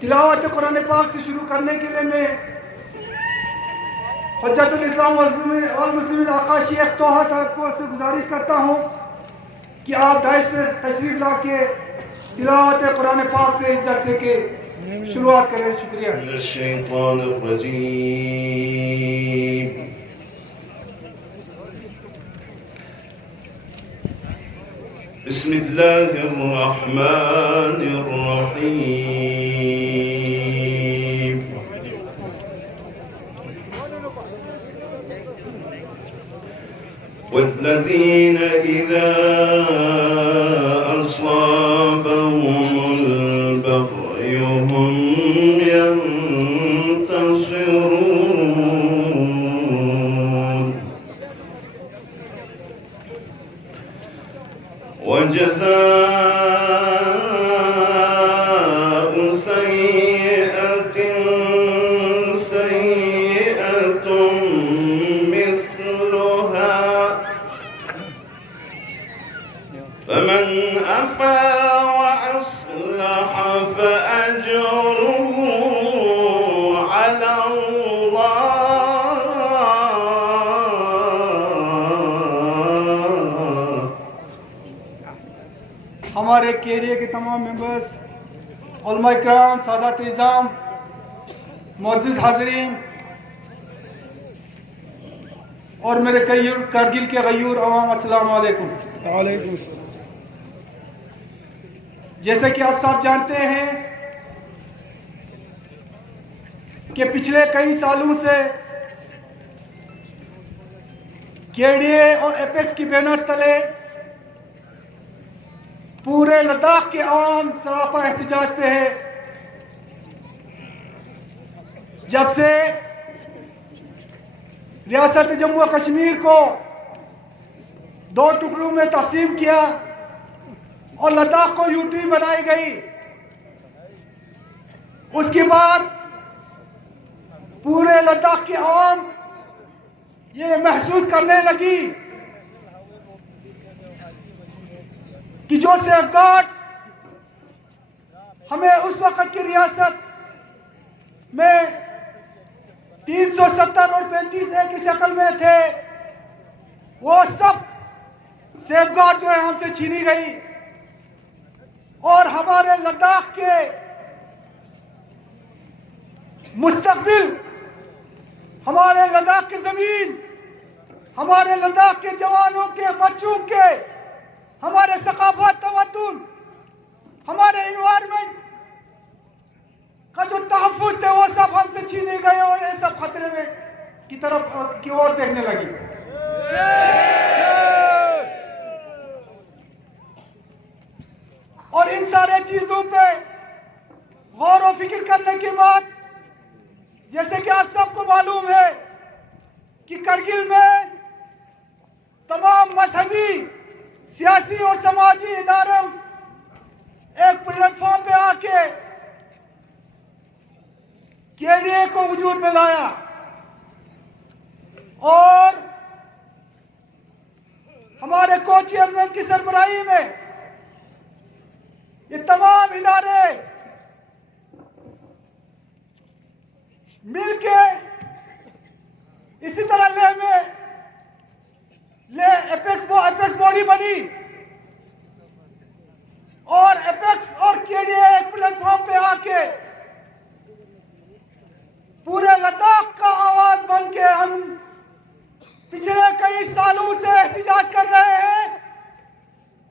تلاوت قرآن پاک سے شروع کرنے کے لیے میں حجت الاسلام والمسلمین آقا شیخ طوحہ صاحب کو سے گزارش کرتا ہوں کہ آپ ڈائس پہ تشریف لا کے تلاوت قرآن پاک سے اس جلسے کے شروعات کریں. شکریہ. من الشیطان الرجیم. بسم اللہ الرحمن الرحیم. والذین اذا اصابهم البغي هم ينتصرون. وجزاء سيئة سيئة مثلها فمن عفا وأصلح فأجره على الله. ہمارے کیریئر کے تمام ممبرز، علماء کرام، سادات اعظام، معزز حاضرین اور میرے کرگل کے غیور عوام، السلام علیکم. وعلیکم السلام. جیسا کہ آپ سب جانتے ہیں کہ پچھلے کئی سالوں سے KDA اور ایپیکس کی بینر تلے پورے لداخ کے عوام سراپا احتجاج پہ ہے. جب سے ریاست جموں و کشمیر کو 2 ٹکڑوں میں تقسیم کیا اور لداخ کو UT بنائی گئی، اس کے بعد پورے لداخ کی عوام یہ محسوس کرنے لگی کہ جو سیف گارڈز ہمیں اس وقت کی ریاست میں 370 اور 35A کی شکل میں تھے، وہ سب سیف گارڈ جو ہے ہم سے چھینی گئی اور ہمارے لداخ کے مستقبل، ہمارے لداخ کی زمین، ہمارے لداخ کے جوانوں کے، بچوں کے، ہمارے ثقافت، تمدن، ہمارے انوائرمنٹ کا جو تحفظ تھے وہ سب ہم سے چھینے گئے اور یہ سب خطرے میں کی طرف کی اور دیکھنے لگی. اور ان سارے چیزوں پہ غور و فکر کرنے کے بعد، جیسے کہ آپ سب کو معلوم ہے کہ کرگل میں تمام مذہبی، سیاسی اور سماجی اداروں ایک پلیٹ فارم پہ آ کے KDA کو وجود میں لایا اور ہمارے کو چیئرمین کی سربراہی میں یہ تمام ادارے مل کے اسی طرح ایپیکس باڈی بنی اور ایپیکس اور KDA ایک پلیٹ فارم پہ آ کے پورے لداخ کا آواز بن کے ہم پچھلے کئی سالوں سے احتجاج کر رہے ہیں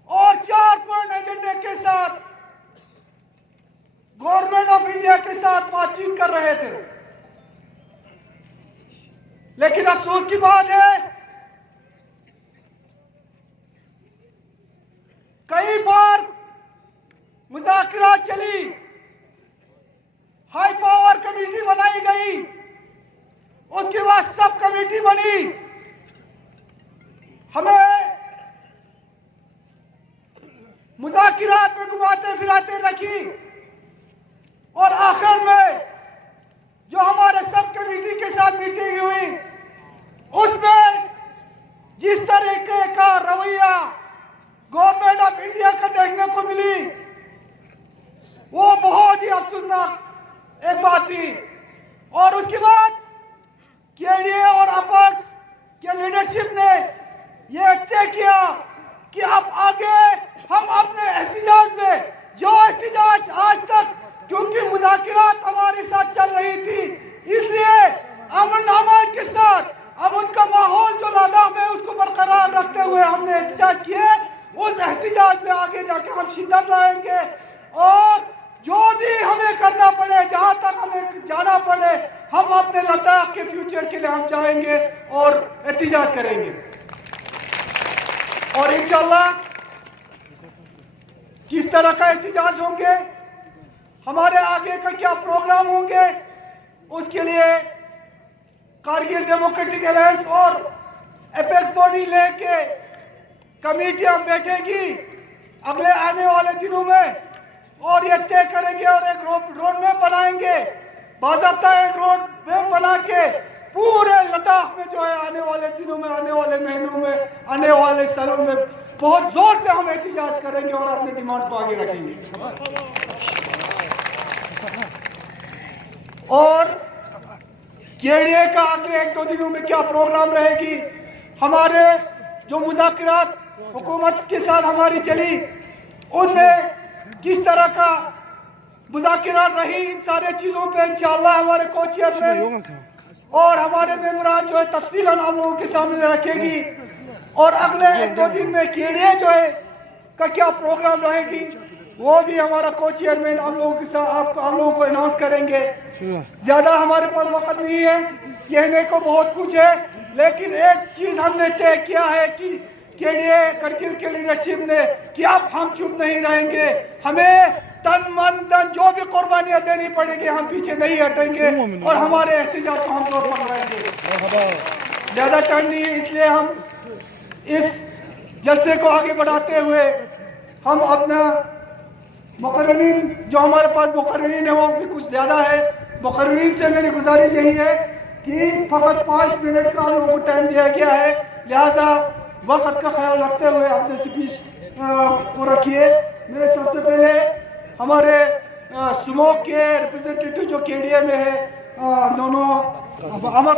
اور 4 پوائنٹ ایجنڈے کے ساتھ گورنمنٹ آف انڈیا کے ساتھ بات چیت کر رہے تھے. لیکن افسوس کی بات ہے کئی بار مذاکرات چلی، ہائی پاور کمیٹی بنائی گئی، اس کے بعد سب کمیٹی بنی، ہمیں مذاکرات میں گھماتے پھراتے رکھی اور آخر میں جو ہمارے سب کمیٹی کے ساتھ میٹنگ ہوئی اس میں جس طریقے کا رویہ گورنمنٹ آف انڈیا کا دیکھنے کو ملی وہ بہت ہی افسوسناک एक बात थी। और उसके बाद केडीए और अपक्ष के लीडरशिप ने ये तय किया कि अब आगे हम अपने एहतिजाज में, जो एहतिजाज आज तक क्योंकि मुज़ाकिरात हमारे साथ चल रही थी, इसलिए अमन अमान के साथ अमन का माहौल जो लद्दाख में उसको बरकरार रखते हुए हमने एहतिजाज किए। उस एहतिजाज में आगे जाके हम शिद्दत लाएंगे और जो भी हमें करना पड़े, जहां तक हमें जाना पड़े, हम अपने लद्दाख के फ्यूचर के लिए हम जाएंगे और एहतिजाज करेंगे। और इंशाल्लाह किस तरह का एहतिजाज होंगे, हमारे आगे का क्या प्रोग्राम होंगे, उसके लिए कारगिल डेमोक्रेटिक अलायंस और एपेक्स बॉडी लेके कमेटियां बैठेगी अगले आने वाले दिनों में और ये तय करेंगे और एक रोड मैप बनाएंगे, बाज़ाब्ता एक रोड मैप बना के पूरे लद्दाख में जो है आने वाले दिनों में, आने वाले महीनों में, आने वाले सालों में बहुत जोर से हम एहतिजाज करेंगे और अपने डिमांड को आगे रखेंगे। और केडीए का अगले 1-2 दिनों में क्या प्रोग्राम रहेगी, हमारे जो मुज़ाकिरात हुकूमत के साथ हमारी चली उनमें किस तरह का मुज़ाकिरात रही, इन सारे चीजों पे इंशाअल्लाह हमारे को चेयरमैन और हमारे मेंबरान जो है तफसीलन हम लोगों के सामने रखेगी। और अगले 1-2 दिन में केडीए जो है का क्या प्रोग्राम रहेगी वो भी हमारा को चेयरमैन हम लोगों के साथ आपको हम लोगों को अनाउंस करेंगे। ज्यादा हमारे पास वक्त नहीं है, कहने को बहुत कुछ है, लेकिन एक चीज हमने तय किया है कि केडीए कारगिल के लीडरशिप ने कि अब हम चुप नहीं रहेंगे, हमें तन मन धन जो भी कुर्बानियां देनी पड़ेगी हम पीछे नहीं हटेंगे और हमारे एहतिजाज को हम लोग पकड़ेंगे। ज्यादा टाइम नहीं है, इसलिए हम इस जलसे को आगे बढ़ाते हुए हम अपना मुकर्ररीन जो हमारे पास मुकर्ररीन है वो भी कुछ ज्यादा है। मुकर्ररीन से मेरी गुजारिश यही है कि फकत 5 मिनट का हम लोगों को टाइम दिया गया है, लिहाजा वक्त का ख्याल रखते हुए अपने स्पीच को रखिए। मैं सबसे पहले हमारे सुमोक के रिप्रेजेंटेटिव जो केडीए में है दोनों अहमद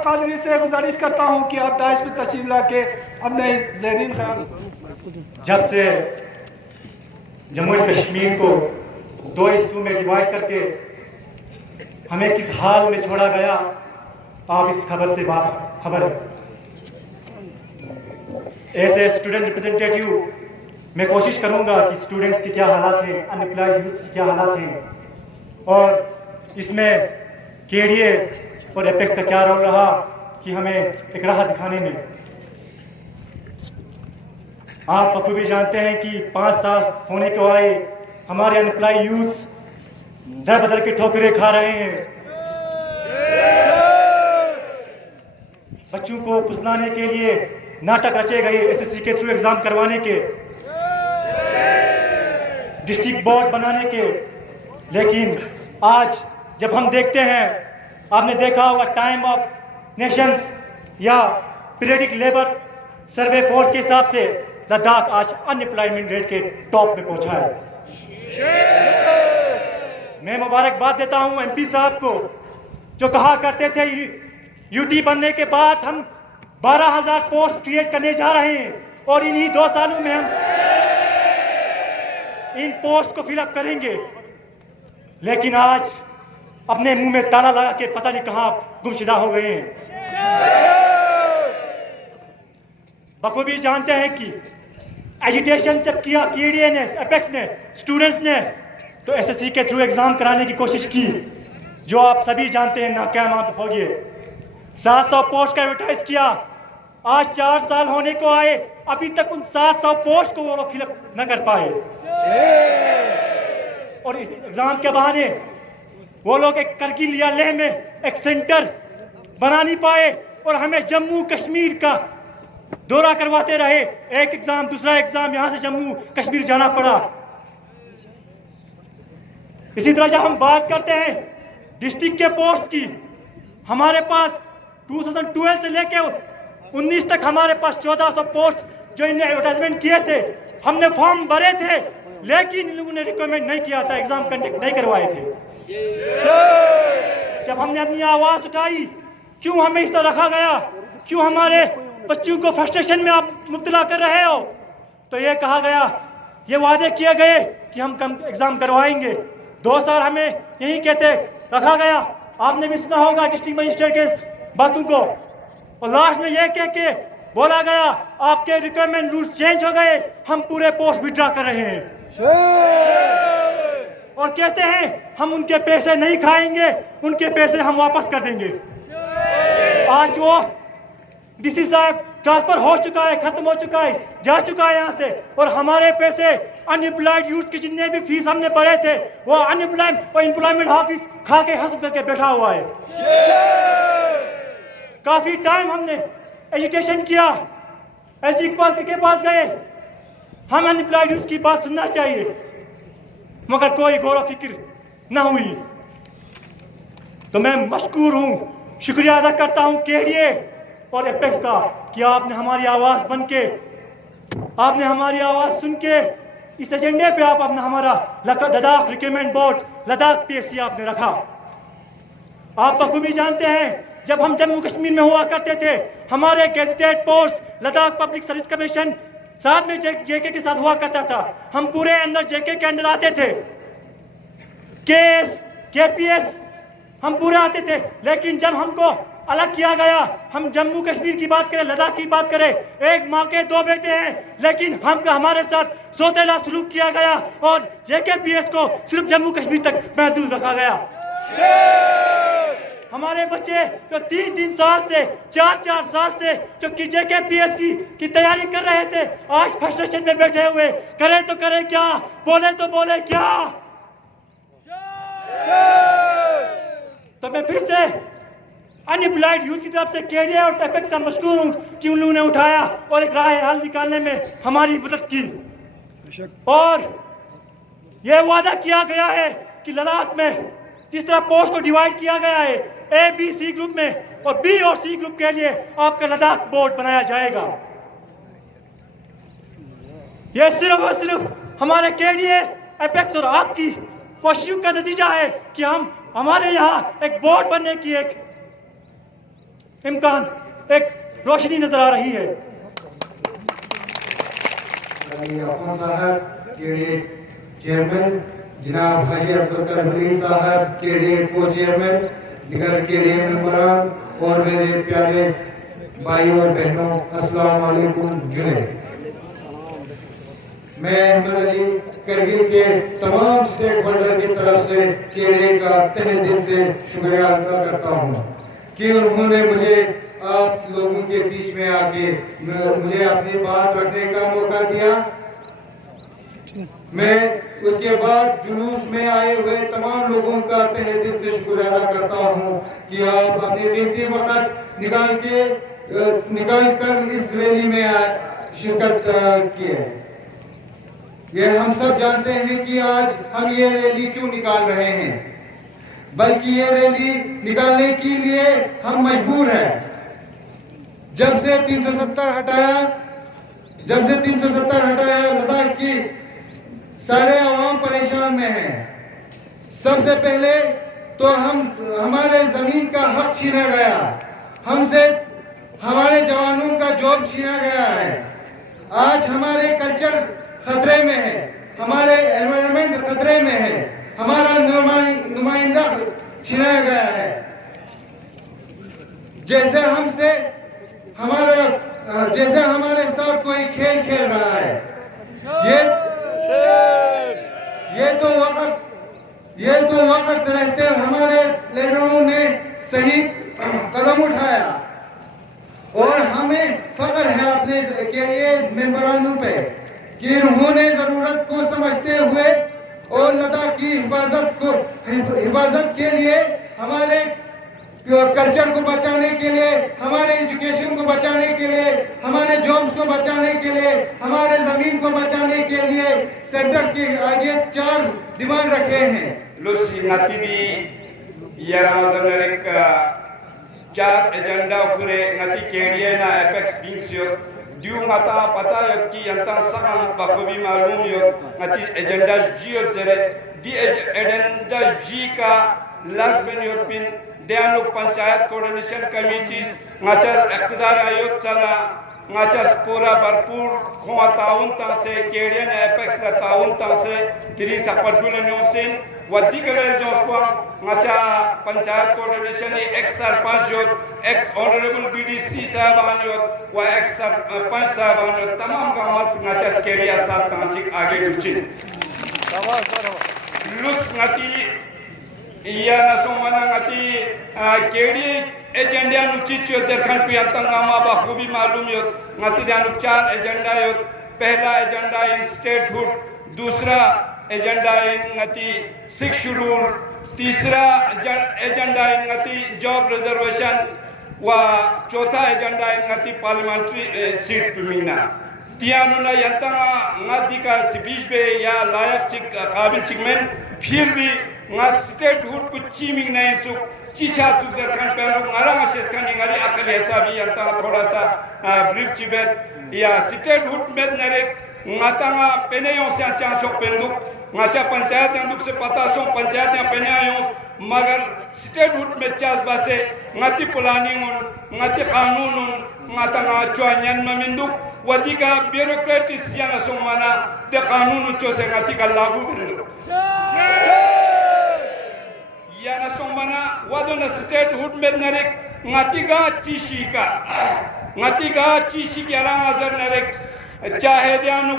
कादरी से गुजारिश करता हूं कि आप डाइस पे तशरीफ लाके अपने इस ज़हरीन ख्याल। जब से जम्मू कश्मीर को 2 हिस्सों में डिवाइड करके हमें किस हाल में छोड़ा गया, आप इस खबर से खबर है। ऐसे स्टूडेंट रिप्रेजेंटेटिव मैं कोशिश करूंगा कि स्टूडेंट्स के क्या हालात हैं, अनएम्प्लॉयड यूथ के क्या हालात हैं और इसमें केडीए और एपेक्स का क्या रोल रहा कि हमें एक राह दिखाने में। आप बखूबी जानते हैं कि 5 साल होने को आए हमारे अनएम्प्लॉयड यूथ दर बदर के ठोकरें खा रहे हैं। बच्चों को फुसलाने के लिए नाटक रचे गए, एसएससी के थ्रू एग्जाम करवाने के, डिस्ट्रिक्ट बोर्ड बनाने के। लेकिन आज जब हम देखते हैं, आपने देखा होगा टाइम ऑफ नेशंस या पीरियडिक लेबर सर्वे फोर्स के हिसाब से लद्दाख आज अनएम्प्लॉयमेंट रेट के टॉप पे पहुंचा है। मैं मुबारकबाद देता हूं एमपी साहब को जो कहा करते थे यूटी बनने के बाद हम 12,000 पोस्ट क्रिएट करने जा रहे हैं और इन्हीं 2 सालों में हम इन पोस्ट को फिलअप करेंगे। लेकिन आज अपने मुंह में ताला लगा के पता नहीं कहां गुमशुदा हो गए हैं। बखूबी जानते हैं कि एजुटेशन जब किया केडीए ने, एपेक्स ने, स्टूडेंट्स ने, तो एसएससी के थ्रू एग्जाम कराने की कोशिश की, जो आप सभी जानते हैं नाकामयाब हो गए। 700 पोस्ट का एडवर्टाइज किया, आज 4 साल होने को आए, अभी तक उन 700 पोस्ट को वो लोग फिलअप न कर पाए। और इस एग्जाम के बहाने वो लोग एक करगिल या लेह में एक सेंटर बना नहीं पाए और हमें जम्मू कश्मीर का दौरा करवाते रहे। एक एग्जाम दूसरा एग्जाम, यहां से जम्मू कश्मीर जाना पड़ा। इसी तरह जब हम बात करते हैं डिस्ट्रिक्ट के पोस्ट की, हमारे पास 2012 से लेकर 19 तक हमारे पास 1400 पोस्ट जो इन्हें एडवर्टाइजमेंट किए थे, हमने फॉर्म भरे थे, लेकिन इन लोगों ने रिकमेंड नहीं किया था, एग्जाम कंडक्ट नहीं करवाए थे। जब हमने अपनी आवाज उठाई, क्यों हमें इस तरह रखा गया, क्यों हमारे बच्चों को फ्रस्ट्रेशन में आप मुब्तला कर रहे हो, तो ये कहा गया, ये वादे किए गए कि हम कम एग्जाम करवाएंगे। 2 साल हमें यही कहते रखा गया। आपने भी सुना होगा डिस्ट्रिक्ट मजिस्ट्रेट के बातों को, और लास्ट में यह कह के बोला गया आपके रिक्वायरमेंट रूल्स चेंज हो गए, हम पूरे पोस्ट विड्रॉ कर रहे हैं, और कहते हैं हम उनके पैसे नहीं खाएंगे, उनके पैसे हम वापस कर देंगे। आज वो डीसी साहब ट्रांसफर हो चुका है, खत्म हो चुका है, जा चुका है यहाँ से, और हमारे पैसे अनएम्प्लॉयड यूथ के जितने भी फीस हमने भरे थे वो अनएम्प्लॉयड और एम्प्लॉयमेंट ऑफिस खा के हंस करके बैठा हुआ है। काफी टाइम हमने एजुकेशन किया, एलजी के पास गए, हम अनएम्प्लॉयड यूथ की बात सुनना चाहिए, मगर कोई गौर फिक्र न हुई। तो मैं मशकूर हूँ, शुक्रिया अदा करता हूँ केडीए और एपेक्स का कि आपने हमारी आवाज बन के, आपने हमारी आवाज सुन के इस एजेंडे पे आपने हमारा Ladakh recruitment board, Ladakh PSC आपने रखा। आप बखूबी जानते हैं जब हम जम्मू कश्मीर में हुआ करते थे, हमारे gazetted post Ladakh public service commission साथ में जेके के साथ हुआ करता था, हम पूरे अंदर जेके के अंदर आते थे, केएस केपीएस हम पूरे आते थे। लेकिन जब हमको अलग किया गया, हम जम्मू कश्मीर की बात करें, लद्दाख की बात करें, एक माँ के 2 बेटे हैं, लेकिन हमारे साथ सौतेला सलूक किया गया और जेकेपीएस को सिर्फ जम्मू कश्मीर तक महदूद रखा गया। हमारे बच्चे जो 3-3 साल से, 4-4 साल से जो कि जेकेपीएस की तैयारी कर रहे थे, आज फ्रस्ट्रेशन में बैठे हुए, करे तो करे क्या, बोले तो बोले क्या। तो मैं फिर से अनएम्प्लॉयड यूथ की तरफ से केडीए और एपेक्स से मशकूर हूं कि उन लोगों ने उठाया और एक राह हल निकालने में हमारी मदद की। और यह वादा किया गया है कि लद्दाख में जिस तरह पोस्ट को डिवाइड किया गया है ए बी सी ग्रुप में, और बी और सी ग्रुप के लिए आपका लद्दाख बोर्ड बनाया जाएगा। यह सिर्फ और सिर्फ हमारे केडीए एपेक्स और आपकी कोशिशों का नतीजा है कि हमारे यहाँ एक बोर्ड बनने की एक इम्कान, एक रोशनी नजर आ रही है। चेयरमैन जनाब हाजी असगर हलीम साहब, केडीए को चेयरमैन, दिगर केडीए मेंबरान और मेरे प्यारे भाइयों और बहनों, अस्सलाम वालेकुम जुनेद। मैं अहमद अली करगिल के तमाम स्टेक होल्डर की तरफ से केडीए का तहे दिल से शुक्रिया अदा करता हूँ कि उन्होंने मुझे आप लोगों के बीच में आके मुझे अपनी बात रखने का मौका दिया। मैं उसके बाद जुलूस में आए हुए तमाम लोगों का तहे दिल से शुक्र अदा करता हूं कि आप अपने कीमती वक्त निकाल कर इस रैली में शिरकत किए। ये हम सब जानते हैं कि आज हम ये रैली क्यों निकाल रहे हैं, बल्कि ये रैली निकालने के लिए हम मजबूर हैं। जब से 370 हटाया लद्दाख की सारे आवाम परेशान में हैं। सबसे पहले तो हमारे जमीन का हक छीना गया, हमसे हमारे जवानों का जॉब छीना गया है। आज हमारे कल्चर खतरे में है, हमारे एनवायरनमेंट खतरे में है, हमारा नुमाइंदा छीना गया है। जैसे हमारे साथ कोई खेल खेल रहा है। ये तो वक्त रहते हमारे लीडरों ने सही कदम उठाया और हमें फख्र है अपने केडीए मेंबरानों पे कि उन्होंने जरूरत को समझते हुए और लद्दाख की हिफाजत के लिए, हमारे कल्चर को बचाने के लिए, हमारे एजुकेशन को बचाने के लिए, हमारे जॉब्स को बचाने के लिए, हमारे जमीन को बचाने के लिए सेंटर के आगे 4 डिमांड रखे हैं। लुसी नतीदी याराजनरिक 4 एजेंडा कुरे नती केडीए ना एपेक्स बिंसियो دیو ngata pata yok ki yantan sakam bakobi malum yok ngati agenda G yok jere di agenda G ka last ben yok pin deanu panchayat coordination committees ngachar iqtidar ayot chala ngachas pura bharpur khwa taun ta se KDN apex da taun ta se tiri sakpadul nyosin wadi kale joswa ngacha panchayat coordination ex sarpanch yot ex honorable BDC sahaban yot wa ex sarpanch sahaban yot tamam gamas ngachas KDN sat tanchik aage guchin lus ngati iya nasomana ngati KDN agenda नुचिच उत्तराखंड पे अंतंगामा बखूबी मालूम यो ngati danu 4 agenda यो पहला agenda इन statehood दूसरा एजेंडा इन ngati 6 शेड्यूल तीसरा एजेंडा इन ngati जॉब रिजर्वेशन व चौथा एजेंडा इन ngati पार्लियामेंट्री सीट पिमिना तियानुना यंतंगा ngati का स्पीच बे या लायक चिक काबिल चिकमेन फिर भी nga स्टेटहुड पुच्ची मिंग नहीं चुक चीचा उत्तराखंड पे लोग नरंग शेषका निगारी अकल हिसाबी यंता थोड़ा सा ब्रीफ चिबेत या स्टेटहुड में नरे ngata peneyo se achachok penduk ngacha panchayat अंदुक से पता सो पंचायत या पेनेयो मगर स्टेटहुड में चास बासे ngati प्लानिंग ngati कानून ngata चोयन ममिंदुक वदिका ब्यूरोक्रेटिस याना सोमाना ते कानून चो से ngati का लागू बिंदुक yana sombana wadona statehood med narek ngatiga chishika yara azar narek chahe deanu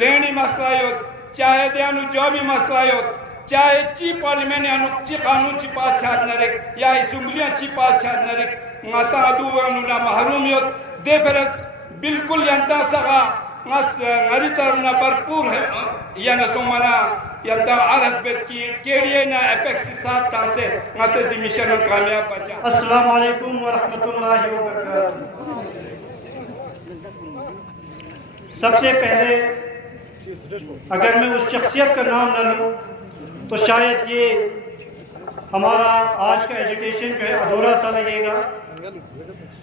leni maslayot chahe deanu jobi maslayot chahe chi parliament anu chi kanun chi pas chad narek ya assembly chi pas chad narek ngata adu anu na mahrum yot de feras bilkul yanta saga ngas ngari tarna bharpur hai yana sombana यंता आरस बेट की KDN apex के साथ तासे ngate di mission कामयाब बचा अस्सलाम वालेकुम व रहमतुल्लाहि व बरकातहू। सबसे पहले अगर मैं उस शख्सियत का नाम न लूं तो शायद ये हमारा आज का एजुकेशन जो है अधूरा सा लगेगा।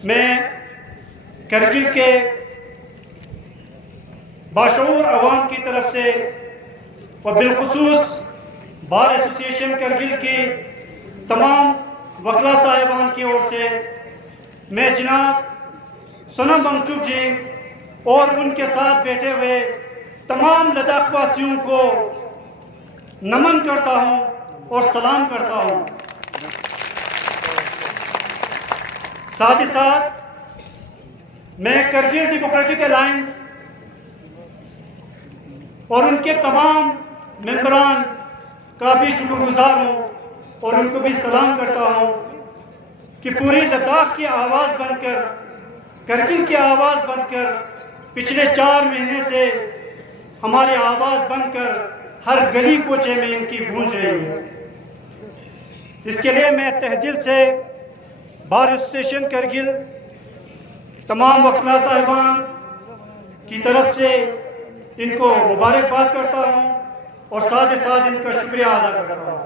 मैं करगिल के बाशऊर अवाम की तरफ से और बिलखुसूस बार एसोसिएशन करगिल की तमाम वकला साहिबान की ओर से मैं जनाब सनम मंगचूक जी और उनके साथ बैठे हुए तमाम लद्दाख वासियों को नमन करता हूं और सलाम करता हूं। साथ ही साथ मैं करगिल डेमोक्रेटिक अलायंस और उनके तमाम मेंबरान का भी शुक्रगुजार हूँ और उनको भी सलाम करता हूँ कि पूरी लद्दाख की आवाज़ बनकर करगिल की आवाज़ बनकर पिछले 4 महीने से हमारी आवाज़ बनकर हर गली कोचे में इनकी गूंज रही है। इसके लिए मैं तहदिल से बार एसोसिएशन करगिल तमाम वकला साहिबान की तरफ से इनको मुबारकबाद करता हूँ और साथ ही साथ इनका शुक्रिया अदा करता हूँ।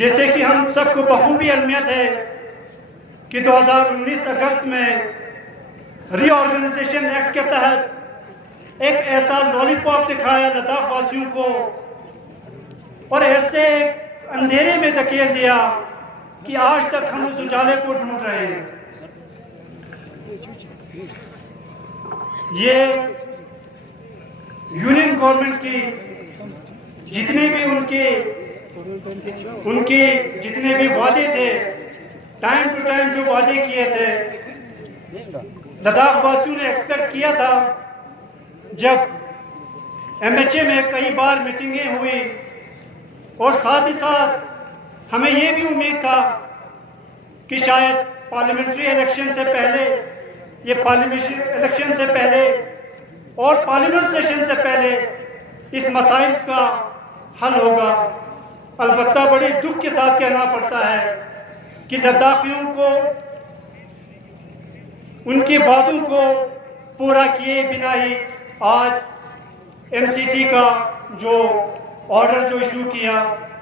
जैसे कि हम सबको बखूबी अहमियत है कि 2019 अगस्त में रीऑर्गेनाइजेशन एक्ट के तहत एक ऐसा लॉलीपॉप दिखाया लद्दाख वासियों को और ऐसे अंधेरे में धकेल दिया कि आज तक हम उस उजाले को ढूंढ रहे हैं। ये यूनियन गवर्नमेंट की जितने भी उनके जितने भी वादे थे, टाइम टू टाइम जो वादे किए थे, लद्दाख वासियों ने एक्सपेक्ट किया था। जब MHA में कई बार मीटिंगें हुई और साथ ही साथ हमें ये भी उम्मीद था कि शायद पार्लियामेंट्री इलेक्शन से पहले और पार्लियामेंट सेशन से पहले इस मसाइल का हल होगा। अलबत्ता बड़े दुख के साथ कहना पड़ता है कि लद्दाखियों को उनके वादों को पूरा किए बिना ही आज MCC का जो ऑर्डर जो इशू किया,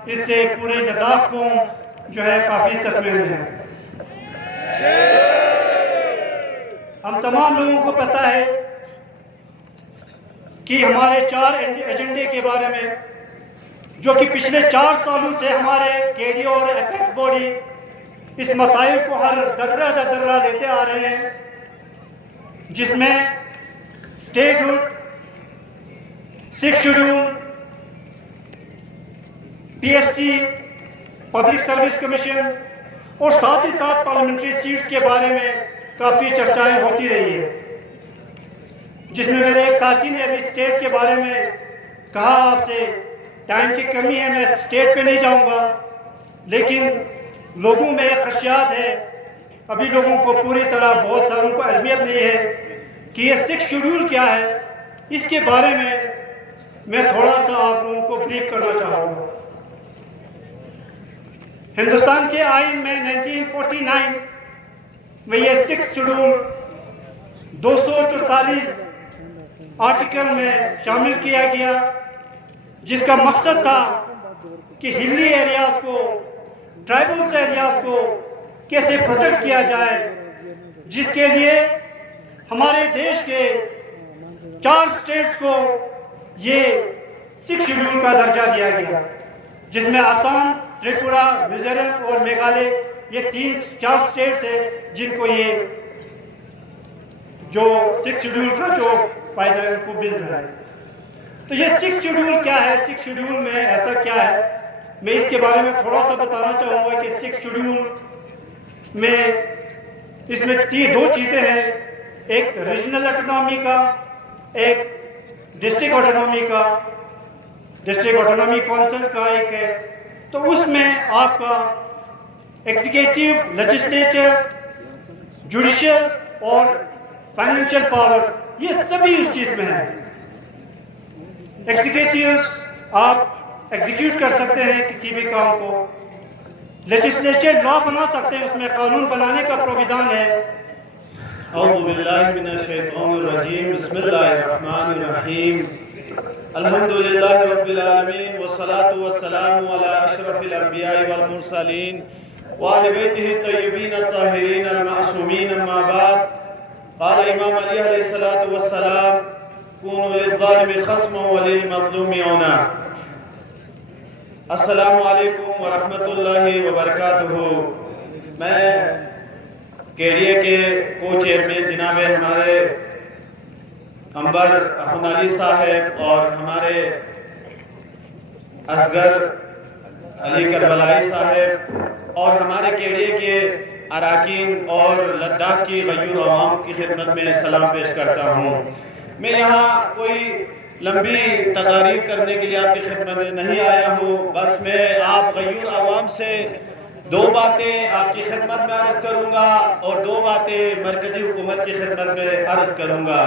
इससे पूरे लद्दाख को जो है काफ़ी सदमे में है। ہم تمام لوگوں کو پتہ ہے کہ ہمارے 4 ایجنڈے کے بارے میں جو کہ پچھلے 4 سالوں سے ہمارے KDO اور اپیکس باڈی اس مسائل کو ہر درہ درہ لیتے آ رہے ہیں، جس میں statehood, 6 schedule, PSC، public service commission اور ساتھ ہی ساتھ پارلیمنٹری سیٹس کے بارے میں کافی چرچائیں ہوتی رہی ہے، جس میں میرے ایک ساتھی نے ابھی اسٹیٹ کے بارے میں کہا، آپ سے ٹائم کی کمی ہے، میں اسٹیٹ پہ نہیں جاؤں گا، لیکن لوگوں میں ایک خدشات ہے، ابھی لوگوں کو پوری طرح بہت ساروں کو اہمیت نہیں ہے کہ یہ 6 شیڈول کیا ہے۔ اس کے بارے میں میں تھوڑا سا آپ لوگوں کو بریف کرنا چاہوں گا۔ ہندوستان کے آئین میں 1949 میں یہ 6 شیڈول 244 آرٹیکل میں شامل کیا گیا، جس کا مقصد تھا کہ ہلی ایریاز کو، ٹرائبل ایریاز کو کیسے پروٹیکٹ کیا جائے، جس کے لیے ہمارے دیش کے 4 اسٹیٹس کو یہ 6 شیڈول کا درجہ دیا گیا، جس میں آسام، تریپورہ، میزورم اور میگھالیہ، یہ 4 اسٹیٹس ہیں جن کو یہ جو 6 شیڈول کا جو فائدہ ان کو مل رہا ہے۔ تو یہ 6 شیڈول کیا ہے، 6 شیڈول میں ایسا کیا ہے، میں اس کے بارے میں تھوڑا سا بتانا چاہوں گا کہ 6 شیڈول میں اس میں 2 چیزیں ہیں، ایک ریجنل آٹونومی کا، ایک ڈسٹرکٹ آٹونومی کا، ڈسٹرکٹ آٹونومی کونسل کا ایک ہے۔ تو اس میں آپ کا ایگزیکٹو، لیجسلیچر، جوڈیشل اور فائنینشیل پاورز، یہ سبھی اس چیز میں ہیں۔ ایگزیکٹیوز آپ ایگزیکیوٹ کر سکتے ہیں کسی بھی کام کو، لیجسلیچر لا بنا سکتے ہیں، اس میں قانون بنانے کا پروویدان ہے۔ اعوذ باللہ من الشیطان الرجیم، بسم اللہ الرحمن الرحیم، الحمدللہ رب العالمین، والصلاة والسلام علی اشرف الانبیاء والمرسلین وعلی بیتہ الطیبین الطاہرین المعصومین، اما بعد، قال امام علی علیہ السلام، کونوا للظالم خصما وللمظلوم عونا۔ السلام علیکم ورحمۃ اللہ وبرکاتہ۔ میں KDA کے کو چیئرمین جناب ہمارے انور اخن علی صاحب اور ہمارے اصغر علی کربلائی صاحب اور ہمارے KDA کے اراکین اور لداخ کی غیور عوام کی خدمت میں سلام پیش کرتا ہوں۔ میں یہاں کوئی لمبی تقاریر کرنے کے لیے آپ کی خدمت میں نہیں آیا ہوں، بس میں آپ غیور عوام سے 2 باتیں آپ کی خدمت میں عرض کروں گا اور 2 باتیں مرکزی حکومت کی خدمت میں عرض کروں گا۔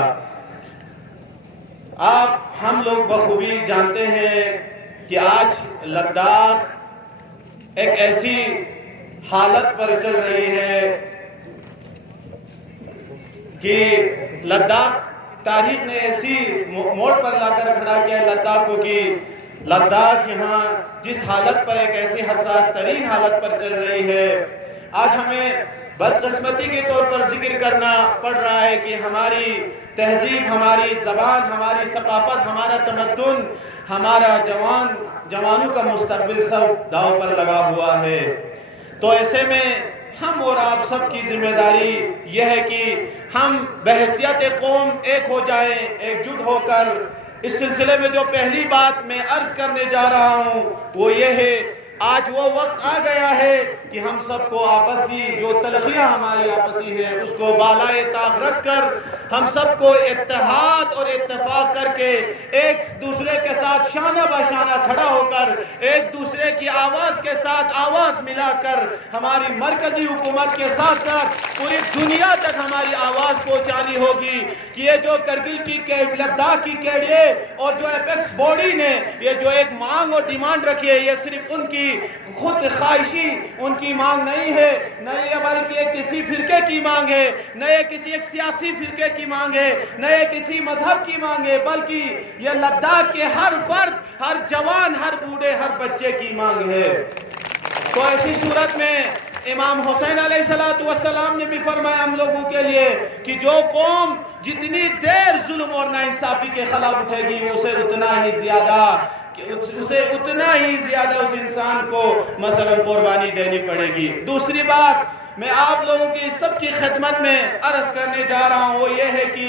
ہم لوگ بخوبی جانتے ہیں کہ آج لداخ ایک ایسی حالت پر چل رہی ہے کہ لداخ تاریخ نے ایسی موڑ پر لا کر کھڑا کیا ہے لداخ کو کہ لداخ یہاں جس حالت پر، ایک ایسی حساس ترین حالت پر چل رہی ہے، آج ہمیں بدقسمتی کے طور پر ذکر کرنا پڑ رہا ہے کہ ہماری تہذیب، ہماری زبان، ہماری ثقافت، ہمارا تمدن، ہمارا جوانوں کا مستقبل سب داؤ پر لگا ہوا ہے۔ تو ایسے میں ہم اور آپ سب کی ذمہ داری یہ ہے کہ ہم بحیثیت قوم ایک ہو جائیں، ایک جٹ ہو کر۔ اس سلسلے میں جو پہلی بات میں عرض کرنے جا رہا ہوں وہ یہ ہے، آج وہ وقت آ گیا ہے کہ ہم سب کو آپسی جو تلخیاں ہماری آپسی ہے اس کو بالائے طاق رکھ کر ہم سب کو اتحاد اور اتفاق کر کے ایک دوسرے کے ساتھ شانہ بہ شانہ کھڑا ہو کر ایک دوسرے کی آواز کے ساتھ آواز ملا کر ہماری مرکزی حکومت کے ساتھ ساتھ پوری دنیا تک ہماری آواز پہنچانی ہوگی کہ یہ جو کرگل کی لداخ کی KDA اور جو اپیکس باڈی نے یہ جو ایک مانگ اور ڈیمانڈ رکھی ہے، یہ صرف ان کی خود خواہشی ان کی مانگ نہیں ہے، نہ یہ بلکہ یہ کسی فرقے کی مانگ ہے، نہ یہ کسی ایک سیاسی فرقے کی مانگ ہے، نہ یہ کسی مذہب کی مانگ ہے، بلکہ یہ لداخ کے ہر فرد، ہر جوان، ہر بوڑھے، ہر بچے کی مانگ ہے۔ تو ایسی صورت میں امام حسین علیہ السلام نے بھی فرمایا ہم لوگوں کے لیے کہ جو قوم جتنی دیر ظلم اور ناانصافی کے خلاف اٹھے گی اسے اتنا ہی زیادہ اس انسان کو مثلا قربانی دینی پڑے گی. دوسری بات میں آپ لوگوں کی سب کی خدمت میں عرض کرنے جا رہا ہوں وہ یہ ہے کہ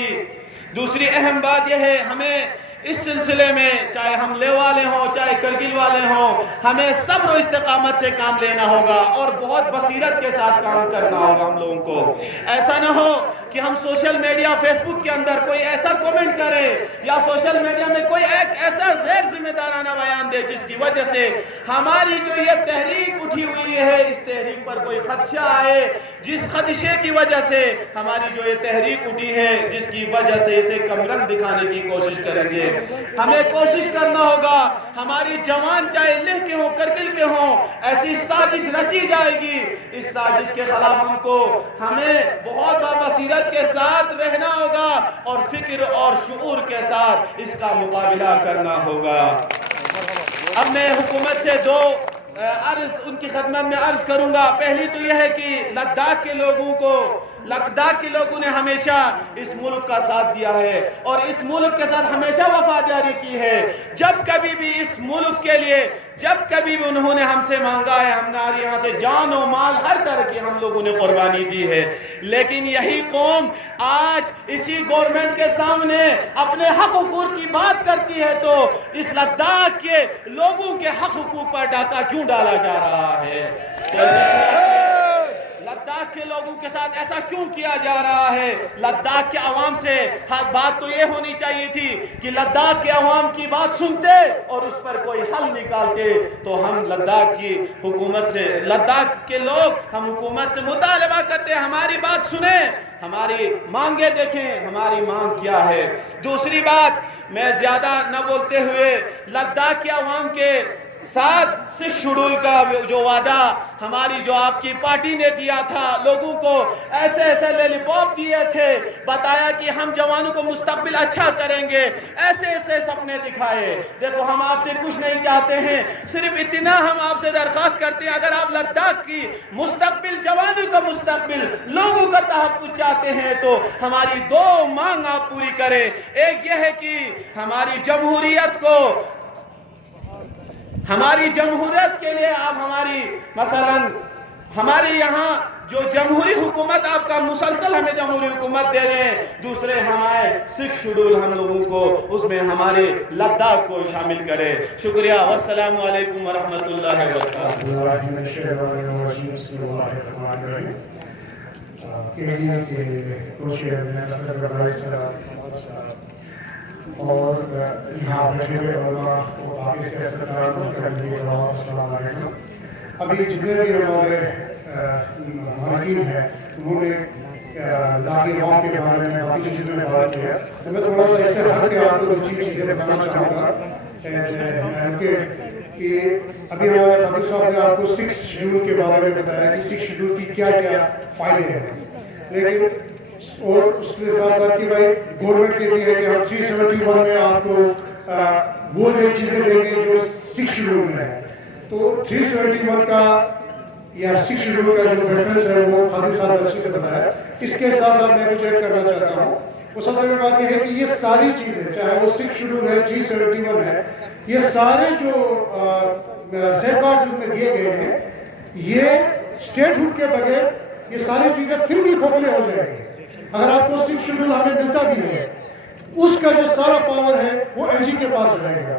دوسری اہم بات یہ ہے ہمیں اس سلسلے میں چاہے ہم لے والے ہوں چاہے کرگل والے ہوں ہمیں صبر و استقامت سے کام لینا ہوگا اور بہت بصیرت کے ساتھ کام کرنا ہوگا ہم لوگوں کو. ایسا نہ ہو کہ ہم سوشل میڈیا فیس بک کے اندر کوئی ایسا کومنٹ کرے یا سوشل میڈیا میں کوئی ایک ایسا غیر ذمہ دارانہ بیان دے جس کی وجہ سے ہماری جو یہ تحریک اٹھی ہوئی ہے اس تحریک پر کوئی خدشہ آئے, جس خدشے کی وجہ سے ہماری جو یہ تحریک اٹھی ہے جس کی وجہ سے اسے کم رنگ دکھانے کی کوشش کریں گے. ہمیں کوشش کرنا ہوگا ہماری جوان چاہے لہ کے ہوں کرگل کے ہوں ایسی سازش رچی جائے گی, اس سازش کے خلاف ہمیں بہت بصیرت کے ساتھ رہنا ہوگا اور فکر اور شعور کے ساتھ اس کا مقابلہ کرنا ہوگا. اب میں حکومت سے دو عرض ان کی خدمت میں عرض کروں گا. پہلی تو یہ ہے کہ لداخ کے لوگوں نے ہمیشہ اس ملک کا ساتھ دیا ہے اور اس ملک کے ساتھ ہمیشہ وفاداری کی ہے. جب کبھی بھی اس ملک کے لیے جب کبھی بھی انہوں نے ہم سے مانگا ہے ہمارے یہاں سے جان و مال ہر طرح کی ہم لوگوں نے قربانی دی ہے. لیکن یہی قوم آج اسی گورنمنٹ کے سامنے اپنے حق حقوق کی بات کرتی ہے تو اس لداخ کے لوگوں کے حق حقوق پر ڈاکہ کیوں ڈالا جا رہا ہے؟ لداخ کے لوگوں کے ساتھ ایسا کیوں کیا جا رہا ہے؟ لداخ کے عوام سے بات تو یہ ہونی چاہیے تھی کہ لداخ کے عوام کی بات سنتے اور اس پر کوئی حل نکالتے تو ہم لداخ کی حکومت سے لداخ کے لوگ ہم حکومت سے مطالبہ کرتے ہماری بات سنیں, ہماری مانگیں دیکھیں ہماری مانگ کیا ہے. دوسری بات میں زیادہ نہ بولتے ہوئے لداخ کے عوام کے ساتھ سکھ شیڈول کا جو وعدہ ہماری جو آپ کی پارٹی نے دیا تھا لوگوں کو ایسے لیلی پاپ دیے تھے, بتایا کہ ہم جوانوں کو مستقبل اچھا کریں گے, ایسے سپنے دکھائے. دیکھو ہم آپ سے کچھ نہیں چاہتے ہیں, صرف اتنا ہم آپ سے درخواست کرتے ہیں اگر آپ لداخ کی مستقبل جوانوں کا مستقبل لوگوں کا تحفظ چاہتے ہیں تو ہماری دو مانگ آپ پوری کریں. ایک یہ ہے کہ ہماری جمہوریت کے لیے آپ ہماری یہاں جو جمہوری حکومت آپ کا مسلسل ہمیں جمہوری حکومت دے رہے ہیں. دوسرے ہمارے سکھ شیڈول ہم لوگوں کو اس میں ہمارے لداخ کو شامل کرے. شکریہ. والسلام علیکم ورحمۃ اللہ وبرکاتہ. اور یہاں بیٹھے ہوئے علماء و باقی سیاستدان کے لیے السلام علیکم. ابھی جتنے بھی ہمارے مارکین ہیں انہوں نے لاقی عوام کے بارے میں باقی چیزوں میں بات کی ہے. میں تھوڑا سا اس سے ہٹ کے آپ کو دو چیزیں بتانا چاہوں گا کہ ابھی ہمارے خاطر صاحب نے آپ کو 6 شیڈول کے بارے میں بتایا کہ 6 شیڈول کی کیا کیا فائدے ہیں, لیکن اور اس کے ساتھ ساتھ کہ بھائی گورنمنٹ کہتی ہے کہ ہم 371 میں آپ کو وہ نئی چیزیں دیں گے جو 6 شیڈول میں ہے. تو 371 کا یا 6 شیڈول کا جو ریفرنس ہے وہ خادم صاحب نے اچھی سے بتایا. اس کے ساتھ ساتھ میں کچھ ایڈ کرنا چاہتا ہوں. وہ سب سے بڑی بات یہ ہے کہ یہ ساری چیزیں چاہے وہ 6 شیڈول ہے 371 ہے یہ سارے جو سیف گارڈز میں دیے گئے ہیں یہ اسٹیٹ ہوڈ کے بغیر یہ ساری چیزیں پھر بھی کھوکھلے ہو جائیں گے. اگر آپ کو 6 شیڈول ہمیں ملتا بھی ہے اس کا جو سارا پاور ہے وہ ایل جی کے پاس رہے گا.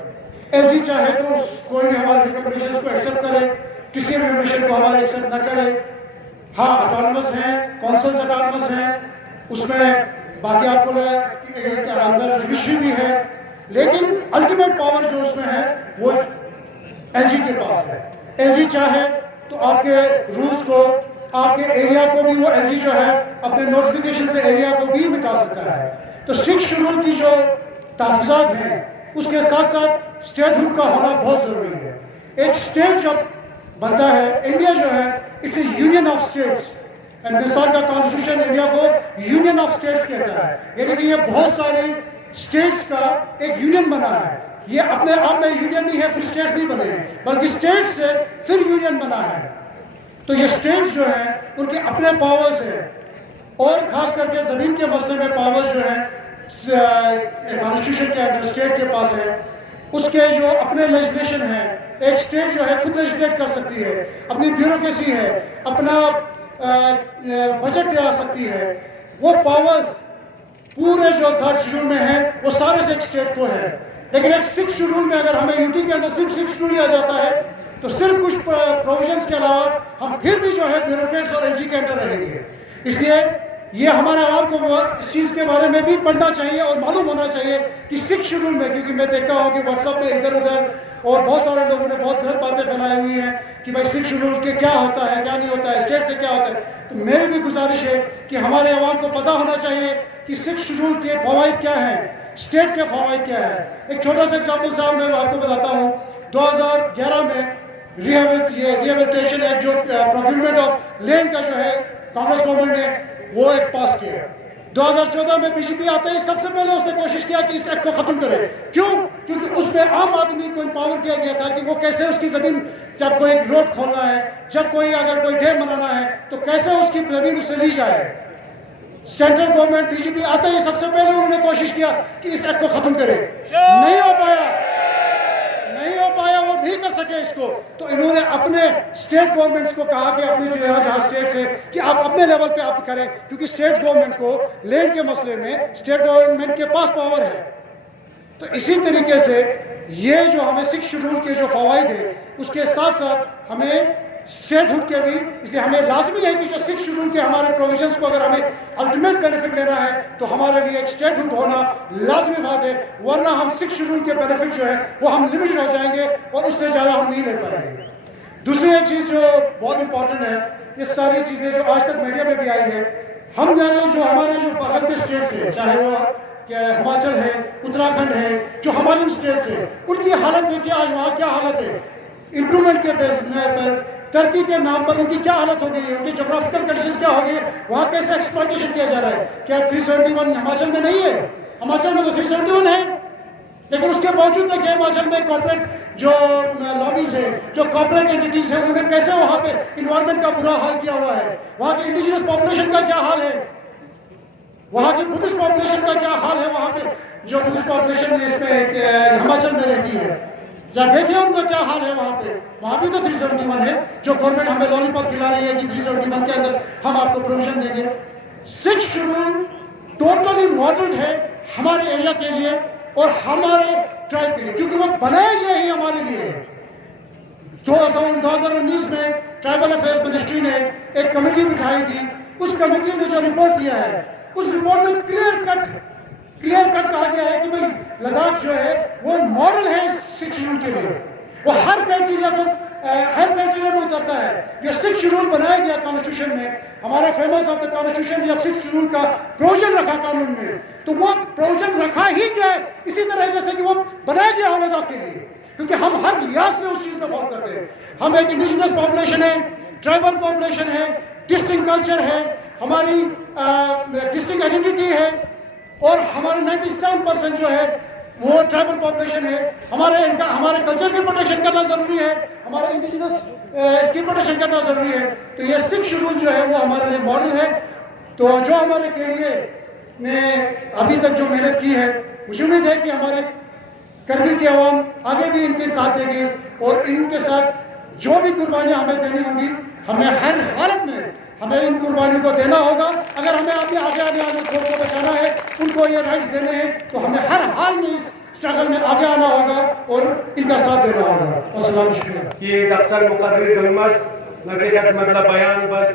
ایل جی چاہے تو کوئی بھی ہمارے ریکمنڈیشنز کو ایکسپٹ کرے, کسی بھی ریکمنڈیشن کو ہمارے ایکسپٹ نہ کرے. ہاں اٹانومس ہیں, کونسلز اٹانومس ہیں, اس میں باقی آپ کو اندر جوڈیشری بھی ہے, لیکن الٹیمیٹ پاور جو اس میں ہے وہ ایل جی کے پاس ہے. ایل جی چاہے تو آپ کے رولز کو آپ کے ایریا کو بھی وہ ایل جی جو ہے اپنے نوٹیفیکیشن سے ایریا کو بھی مٹا سکتا ہے. تو 6 شیڈول کی جو تحفظات ہیں اس کے ساتھ ساتھ اسٹیٹ ہوڈ کا ہونا بہت ضروری ہے. ایک اسٹیٹ جب بنتا ہے, انڈیا جو ہے it's a union of states. ہندوستان کا کانسٹیٹیوشن انڈیا کو یونین آف اسٹیٹس کہتا ہے, یعنی کہ یہ بہت سارے اسٹیٹس کا ایک یونین بنا ہے. یہ اپنے آپ میں یونین نہیں ہے, پھر اسٹیٹس نہیں بنے ہیں, بلکہ اسٹیٹس سے پھر یونین بنا ہے. تو یہ اسٹیٹس جو ہیں ان کے اپنے پاورز ہیں، اور خاص کر کے زمین کے مسئلے میں پاورز جو ہیں کانسٹیٹیوشن کے انڈر اسٹیٹ کے پاس ہے، اس کے جو اپنے لیجسلیشن ہیں، ایک اسٹیٹ جو ہے خود لیجسلیٹ کر سکتی ہے، اپنی بیوروکریسی ہے، اپنا بجٹ لے آ سکتی ہے، وہ پاورز پورے جو 3rd شیڈول میں ہیں وہ سارے سے ایک اسٹیٹ کو ہے. لیکن ایک 6th شیڈول میں اگر ہمیں یوٹی کے اندر صرف 6 شیڈول لیا جاتا ہے تو صرف کچھ پروویژنس کے علاوہ ہم پھر بھی جو ہے بیوروکریٹس اور ایل جی کے اندر رہیں گے. اس لیے یہ ہمارے عوام کو اس چیز کے بارے میں بھی پڑھنا چاہیے اور معلوم ہونا چاہیے کہ 6 شیڈول میں، کیونکہ میں دیکھتا ہوں کہ واٹس ایپ پہ ادھر ادھر اور بہت سارے لوگوں نے بہت غلط باتیں پھیلائی ہوئی ہیں کہ بھائی 6 شیڈول کے کیا ہوتا ہے کیا نہیں ہوتا ہے، اسٹیٹ سے کیا ہوتا ہے. تو میری بھی گزارش ہے کہ ہمارے عوام کو پتہ ہونا چاہیے کہ 6 شیڈول کے فوائد کیا ہیں، اسٹیٹ کے فوائد کیا ہیں. ایک چھوٹا سا ایگزامپل صاحب میں آپ کو بتاتا ہوں. 2011 میں ریہیبلیٹیشن ایکٹ جو پروکیورمنٹ آف لینڈ کا جو ہے کانگریس گورنمنٹ نے وہ ایکٹ پاس کیا. 2014 میں بی جے پی آتے ہی سب سے پہلے اس نے کوشش کیا کہ اس ایکٹ کو ختم کرے. کیوں؟ کیونکہ اس میں عام آدمی کو امپاور کیا گیا تھا کہ وہ کیسے اس کی زمین، جب کوئی روڈ کھولنا ہے، جب کوئی اگر کوئی ڈیم بنانا ہے تو کیسے اس کی زمین اس سے لی جائے. سینٹرل گورنمنٹ بی جے پی آتے ہی سب سے پہلے انہوں نے کوشش کیا کہ اس ایکٹ کو ختم کرے. نہیں ہو پایا، وہ نہیں کر سکے اس کو. تو انہوں نے اپنے اسٹیٹ گورنمنٹس کو کہا کہ اپنے جو ہے جہاں اسٹیٹس ہیں کہ آپ اپنے لیول پہ آپ کریں، کیونکہ اسٹیٹ گورنمنٹ کو لینڈ کے مسئلے میں اسٹیٹ گورنمنٹ کے پاس پاور ہے. تو اسی طریقے سے یہ جو ہمیں 6 شیڈول کے جو فوائد ہیں اس کے ساتھ ساتھ ہمیں اسٹیٹ ہوڈ کے بھی، اس لیے ہمیں لازمی ہے کہ جو 6 شیڈول کے ہمارے پروویژنس کو اگر ہمیں الٹیمیٹ بینیفٹ لینا ہے تو ہمارے لیے ایک اسٹیٹ ہوڈ ہونا لازمی بات ہے. ورنہ ہم 6 شیڈول کے بینیفٹ جو ہے وہ ہم لمیٹڈ ہو جائیں گے اور اس سے زیادہ ہم نہیں لے پائیں گے. دوسری ایک چیز جو بہت امپورٹنٹ ہے، یہ ساری چیزیں جو آج تک میڈیا میں بھی آئی ہے، ہم جو ہمارے جو بغل کے اسٹیٹس ہیں، چاہے وہ ہماچل ہے، اتراکھنڈ ہے، جو ہمارے اسٹیٹس ہیں، ان کی حالت دیکھیے آج وہاں کیا حالت ہے. امپرومنٹ کے بیس پر، ترقی کے نام پر ان کی کیا حالت ہو گئی ہے، ان کی جغرافیکل کنڈیشنز کیا ہو گئی ہے، وہاں کیسے ایکسپلائٹیشن کیا جا رہا ہے. کیا 371 ہماچل میں نہیں ہے؟ ہماچل میں تو 371 ہے، لیکن اس کے باوجود دیکھیں ہماچل میں کارپوریٹ جو لابیز ہیں، جو کارپوریٹ اینٹیز ہیں، انہوں نے کیسے وہاں پہ انوائرمنٹ کا برا حال کیا ہوا ہے. وہاں کی انڈیجنس پاپولیشن کا کیا حال ہے، وہاں کی بدھسٹ پاپولیشن کا کیا حال ہے، وہاں پہ جو بدھسٹ پاپولیشن اس میں ہماچل میں رہتی ہے، جب دیکھیں ان کا کیا حال ہے. وہاں بھی تو 371 ہے، جو گورنمنٹ ہمیں لالی پاپ کھلا رہی ہے کہ 371 کے اندر ہم آپ کو پروویژن دیں گے. 6 شیڈول ٹوٹلی ماڈلڈ ہے ہمارے ایریا کے لیے اور ہمارے ٹرائب کے لیے، کیونکہ وہ بنایا گیا ہی ہمارے لیے. 2019 میں ٹرائبل افیئرس منسٹری نے ایک کمیٹی بٹھائی تھی. اس کمیٹی نے جو رپورٹ دیا ہے اس رپورٹ میں کلیئر کٹ کہا گیا ہے کہ بھائی لداخ جو ہے وہ ماڈل ہے 6 شیڈول کے لیے. وہ ہر کرائٹیریا میں اترتا ہے. یہ 6 شیڈول بنایا گیا کانسٹیٹیوشن میں. ہمارا فیمس آف دا کانسٹیٹیوشن یا 6 شیڈول کا پروویژن رکھا قانون میں، تو وہ پروویژن رکھا ہی گیا ہے اسی طرح جیسے کہ وہ بنایا گیا ہو لداخ کے لیے، کیونکہ ہم ہر لحاظ سے اس چیز میں فالو کرتے ہیں. ہم ایک انڈیجنس پاپولیشن ہے، ٹرائبل پاپولیشن ہے، ڈسٹنکٹ کلچر ہے، ہماری ڈسٹنکٹ آئیڈینٹی ہے، اور ہمارے 97% جو ہے وہ ٹرائبل پاپولیشن ہے. ہمارے کلچر کی پروٹیکشن کرنا ضروری ہے، ہمارے انڈیجنس اس کی پروٹیکشن کرنا ضروری ہے. تو یہ 6 شیڈول جو ہے وہ ہمارے لیے ماڈل ہے. تو جو ہمارے کیڑیے نے ابھی تک جو محنت کی ہے، مجھے امید ہے کہ ہمارے کرگل کی عوام آگے بھی ان کے ساتھ دے گی، اور ان کے ساتھ جو بھی قربانیاں ہمیں دینی ہوں گی، ہمیں ہر حالت میں ہمیں ان قربانیوں کو دینا ہوگا. اگر ہمیں آگے آنے والے چھوڑ کو بچانا ہے، ان کو یہ رائٹس دینے ہیں، تو ہمیں ہر حال میں اس اسٹرگل میں آگے آنا ہوگا اور ان کا ساتھ دینا ہوگا. السلام علیکم. یہ اکثر مقرر گلمس نتیجہ مطلب بیان بس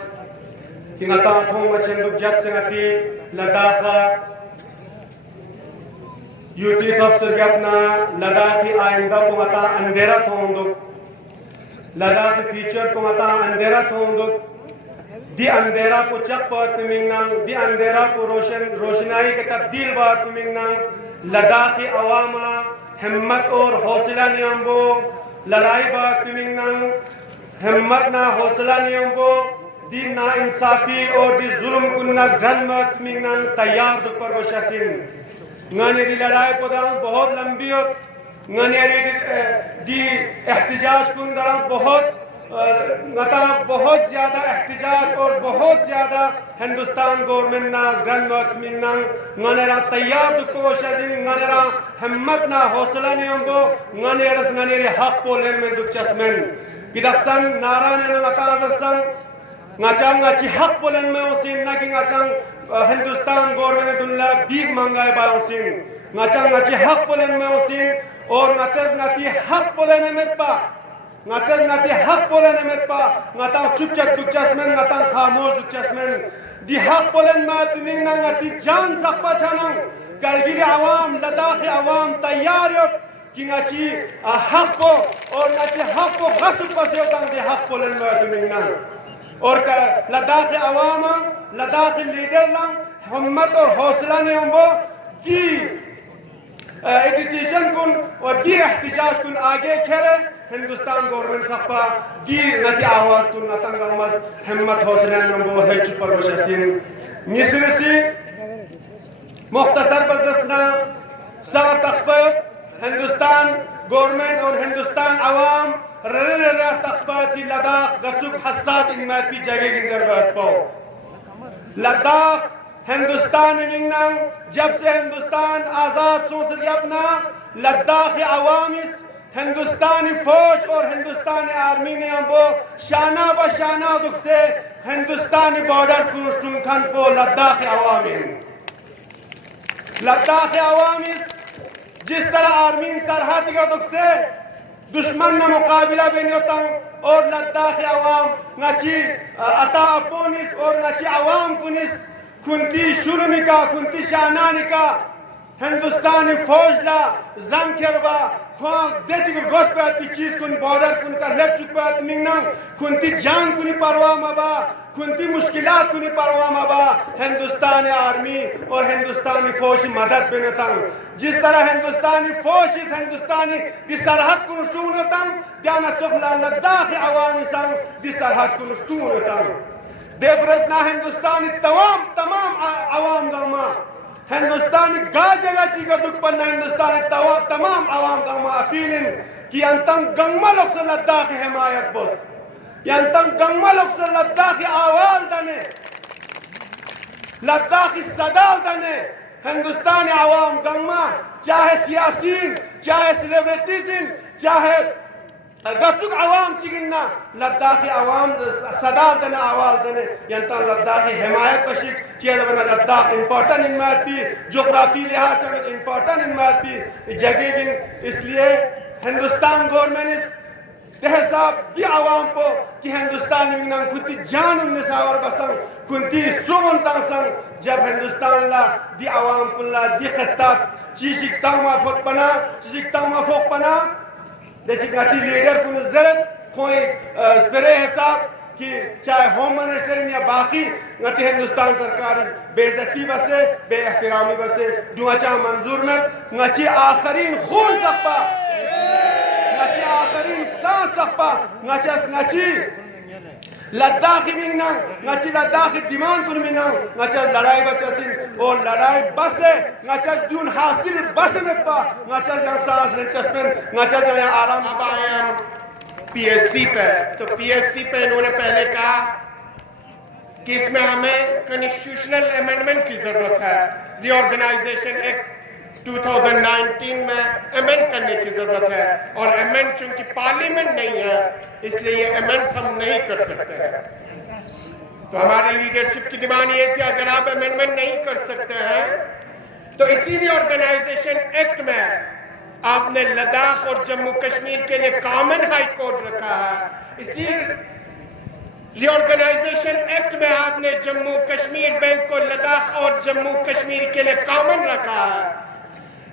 کہ نتا تھوں مچن لوگ جت سے نتی لداخ یوٹی کب سے گپنا لداخی آئندہ کو متا اندھیرا تھوں دو، لداخی فیچر کو متا اندھیرا تھوں دو. دی اندھیرا کو چک پر تمنگ، دی اندھیرا کو روشنائی کے تبدیل بار تمنگ. لداخی عواما ہمت اور حوصلہ نیمبو لڑائی بار تمنگ، ہمت نہ حوصلہ نیمبو دی نا انصافی اور دی ظلم کنت گھنمت تمنگ تیار دو پر وشاسن. گانے دی لڑائی پدان بہت لمبی ہوت، گانے دی احتجاج کن دران بہت نتا بہت زیادہ احتجاج اور بہت زیادہ ہندوستان گورنمنٹ نا گرن مطمئن نانیرا تیار کوش ازین نانیرا ہمت نا حوصلہ نیمبو نانیرس نانیری حق پولن میں دچسمن بدخسن ناران نتا ازسن ناچان ناچی حق پولن میں اسین ناکی ناچان ہندوستان گورنمنٹ دنیا بیگ مانگائے با اسین ناچان ناچی حق پولن میں اسین اور ناتز ناتی حق پولن میں پا ناتز ناتی حق پولن میں پا ناتا چپ چک دچسمن ناتا خاموش دچسمن دی حق پولن میں تنین ناتی جان سقپا چھانن کرگیل عوام لداخ عوام تیار یوت کہ ناچی حق کو اور ناچی حق کو غصب پسے ہوتا دی حق پولن میں تنین اور لداخ عوام لداخ لیڈر لنگ ہمت اور حوصلہ نے ہم وہ کی ایڈیٹیشن کن اور کی احتجاج کن آگے کھیرے ہندوستان گورنمنٹ سخپا کی نتی آواز کن نتنگ آماز ہمت حوصلہ نے ہم وہ ہے چپر بشاسین نیسرسی مختصر بزدسنا سوا تخبیت ہندوستان گورنمنٹ اور ہندوستان عوام رر تخبیتی لداخ گسوک حساس انمائد پی جگہ کی ضرورت پاؤ لداخ ہندوستان ننگنان جب سے ہندوستان آزاد سوسری اپنا لداخ عوامیس ہندوستانی فوج اور ہندوستانی آرمی نے ہم وہ شانہ بشانہ دکھ سے ہندوستانی بارڈر کروشتن کھن کو لداخ عوامی لداخ عوامیس جس طرح آرمین سرحدی کا دکھ سے دشمن نے مقابلہ بینیوتاں اور لداخ عوام نچی عطا اپونیس اور نچی عوام کنیس کنتی شرمی کا کنتی شانانی کا ہندوستانی فوج لا زن کروا خواہ دیچی کو گوش پہ آتی چیز کن بارڈر کن کا لگ چک پہ آتی منگنام کنتی جان کنی پرواہ مبا کنتی مشکلات کنی پرواہ مبا ہندوستانی آرمی اور ہندوستانی فوج مدد بینتاں جس طرح ہندوستانی فوج ہندوستانی دی سرحد کنشتونتاں دیانا سخلا لداخ عوامی سنگ دی سرحد کنشتونتاں دیفرسنا ہندوستانی تمام عوام درما ہندوستانی گا جگہ چیگا دکھ پننا ہندوستانی تمام عوام درما اپیلن کہ انتن گنگمہ لوگ سے لداخ حمایت بس کہ انتن گنگمہ لوگ سے لداخ آواز دنے لداخ صدال دنے ہندوستانی عوام گنگمہ چاہے سیاسین چاہے سیلیبریٹیزن چاہے گسوک عوام چگننا لداخی عوام صدا دنے آواز دنے ینتا لداخی حمایت بشک چیز بنا لداخ امپورٹن انمائد پی جغرافی لحاظ سے امپورٹن انمائد پی جگہ گن اس لیے ہندوستان گورنمنٹ تحصاب دی عوام کو کہ ہندوستانی منگنان کھتی جان انہیں ساور بسن کنتی سرون تنسن جب ہندوستان لا دی عوام کلا دی خطات چیشک تاما فوق پنا چیشک تاما فوق پنا دیکھیں کہ لیڈر کو نظرت کوئی سپرے حساب کہ چاہے ہوم منسٹر یا باقی نتی ہندوستان سرکار بے عزتی بسے بے احترامی بسے دو اچھا منظور میں نچی آخرین خون سپا نچی آخرین سان سپا نچی لداخی منگنا نچی لداخی دیمان کن منگنا نچی لڑائی بچہ سن اور لڑائی بسے نچی دون حاصل بس میں پا نچی جہاں سانس لنچسپن نچی جہاں آرام اب آئے ہم پی ایس سی پہ تو پی ایس سی پہ انہوں نے پہلے کہا کہ اس میں ہمیں کنسٹیٹیوشنل امینڈمنٹ کی ضرورت ہے ری آرگنائزیشن ایکٹ 2019 میں امینڈ کرنے کی ضرورت ہے اور امینڈ چونکہ پارلیمنٹ نہیں ہے اس لیے یہ امینڈز ہم نہیں کر سکتے ہیں تو ہماری لیڈرشپ کی ڈیمانڈ یہ تھی اگر آپ امینڈمنٹ نہیں کر سکتے ہیں تو اسی ری آرگنائزیشن ایکٹ میں آپ نے لداخ اور جموں کشمیر کے لیے کامن ہائی کورٹ رکھا ہے اسی ری آرگنائزیشن ایکٹ میں آپ نے جموں کشمیر بینک کو لداخ اور جموں کشمیر کے لیے کامن رکھا ہے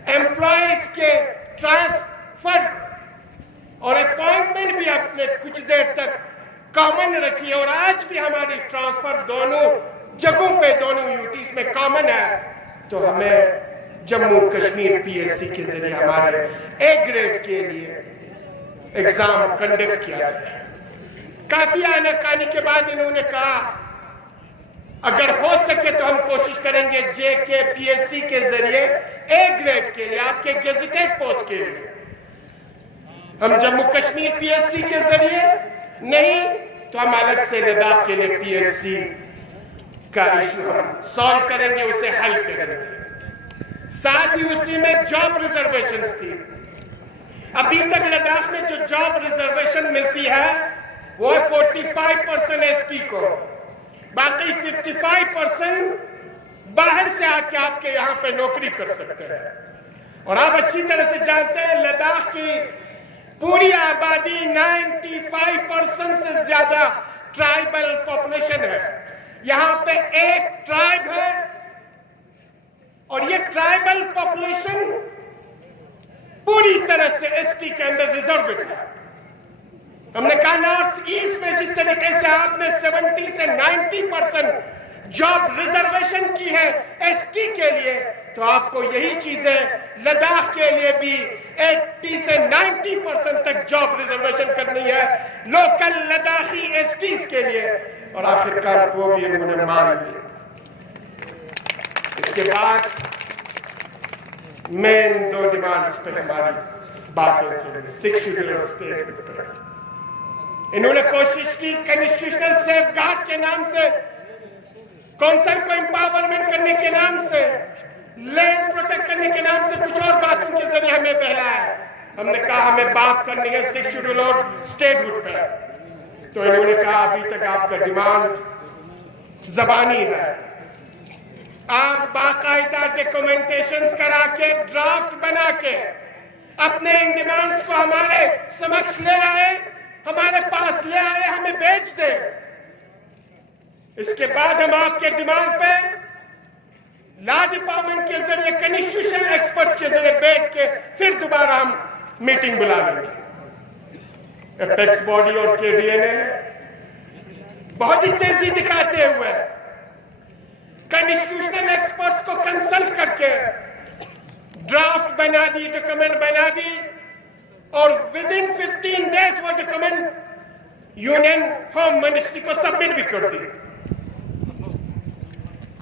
امپلائیز کے ٹرانسفر اور اپوائنٹمنٹ بھی آپ نے کچھ دیر تک کامن رکھی اور آج بھی ہماری ٹرانسفر دونوں جگہوں پہ دونوں یوٹیز میں کامن ہے تو ہمیں Jammu Kashmir P S C کے ذریعے ہمارے اے گریڈ کے لیے ایگزام کنڈکٹ کیا جائے کافی آناکانی کے بعد انہوں نے کہا اگر ہو سکے تو ہم کوشش کریں گے جے کے پی ایس سی کے ذریعے اے گریڈ کے لیے آپ کے گیزیٹڈ پوسٹ کے لیے हम जम्मू कश्मीर PSC के जरिए नहीं तो हम अलग से लद्दाख के लिए PSC का इशू हम सॉल्व करेंगे, उसे हल करेंगे। साथ ही उसी में जॉब रिजर्वेशंस थी। अभी तक लद्दाख में जो जॉब रिजर्वेशन मिलती है वो है 45% ST को, बाकी 55% बाहर से आके आपके यहाँ पे नौकरी कर सकते हैं। और आप अच्छी तरह से जानते हैं लद्दाख की पूरी आबादी 95% से ज्यादा ट्राइबल पॉपुलेशन है। यहाँ पे एक ट्राइब है और ये ट्राइबल पॉपुलेशन पूरी तरह से ST के अंदर रिजर्व है। हमने कहा नॉर्थ ईस्ट में जिस तरीके से आपने 70 से 90% जॉब रिजर्वेशन की है ST के लिए, तो आपको यही चीजें लद्दाख के लिए भी 80 से 90% तक जॉब रिजर्वेशन करनी है लोकल लद्दाखी STs के लिए। और आखिरकार वो भी उन्होंने मान लिया। इसके बाद मेन 2 डिमांड्स पे हमारी बातें चली। 6 शेड्यूल स्टेट पर इन्होंने कोशिश की कॉन्स्टिट्यूशनल सेफगार्ड के नाम से, कौंसल को एम्पावरमेंट करने के नाम से, लैंड प्रोटेक्ट करने के नाम से कुछ और बातों के जरिए हमें बहलाया। हमने कहा हमें बात करनी है 6 शेड्यूल और स्टेटहुड पर। तो इन्होंने कहा अभी तक आपका डिमांड जबानी है, आप बाकायदा डॉक्यूमेंटेशंस करा के ड्राफ्ट बना के अपने इन डिमांड्स को हमारे समक्ष ले आए, हमारे पास ले आए, हमें बेच दे। इसके बाद हम आपके डिमांड पे लॉ डिपार्टमेंट के जरिए कॉन्स्टिट्यूशनल एक्सपर्ट्स के जरिए बैठ के फिर दोबारा हम मीटिंग बुला लेंगे। एपेक्स बॉडी और KDA ने बहुत ही तेजी दिखाते हुए कॉन्स्टिट्यूशनल एक्सपर्ट्स को कंसल्ट करके ड्राफ्ट बना दी, डॉक्यूमेंट बना दी और विद इन 15 डेज वो डॉक्यूमेंट यूनियन होम मिनिस्ट्री को सबमिट भी कर दी।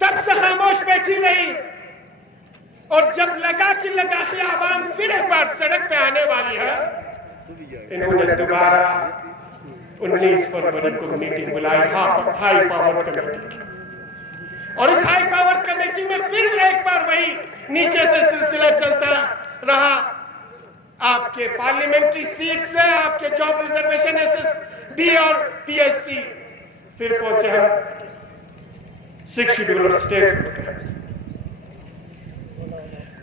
तब से खामोश बैठी रही और जब लगा कि लद्दाखी आवाम फिर एक बार सड़क पे आने वाली है, इन्होंने दोबारा 19 फरवरी को मीटिंग बुलाई हाई पावर कमेटी की। और इस हाई पावर कमेटी में फिर एक बार वही नीचे से सिलसिला चलता रहा। आपके पार्लियामेंट्री सीट से आपके जॉब रिजर्वेशन SSB और PSC, फिर पहुंचे हम 6 शेड्यूल स्टेट।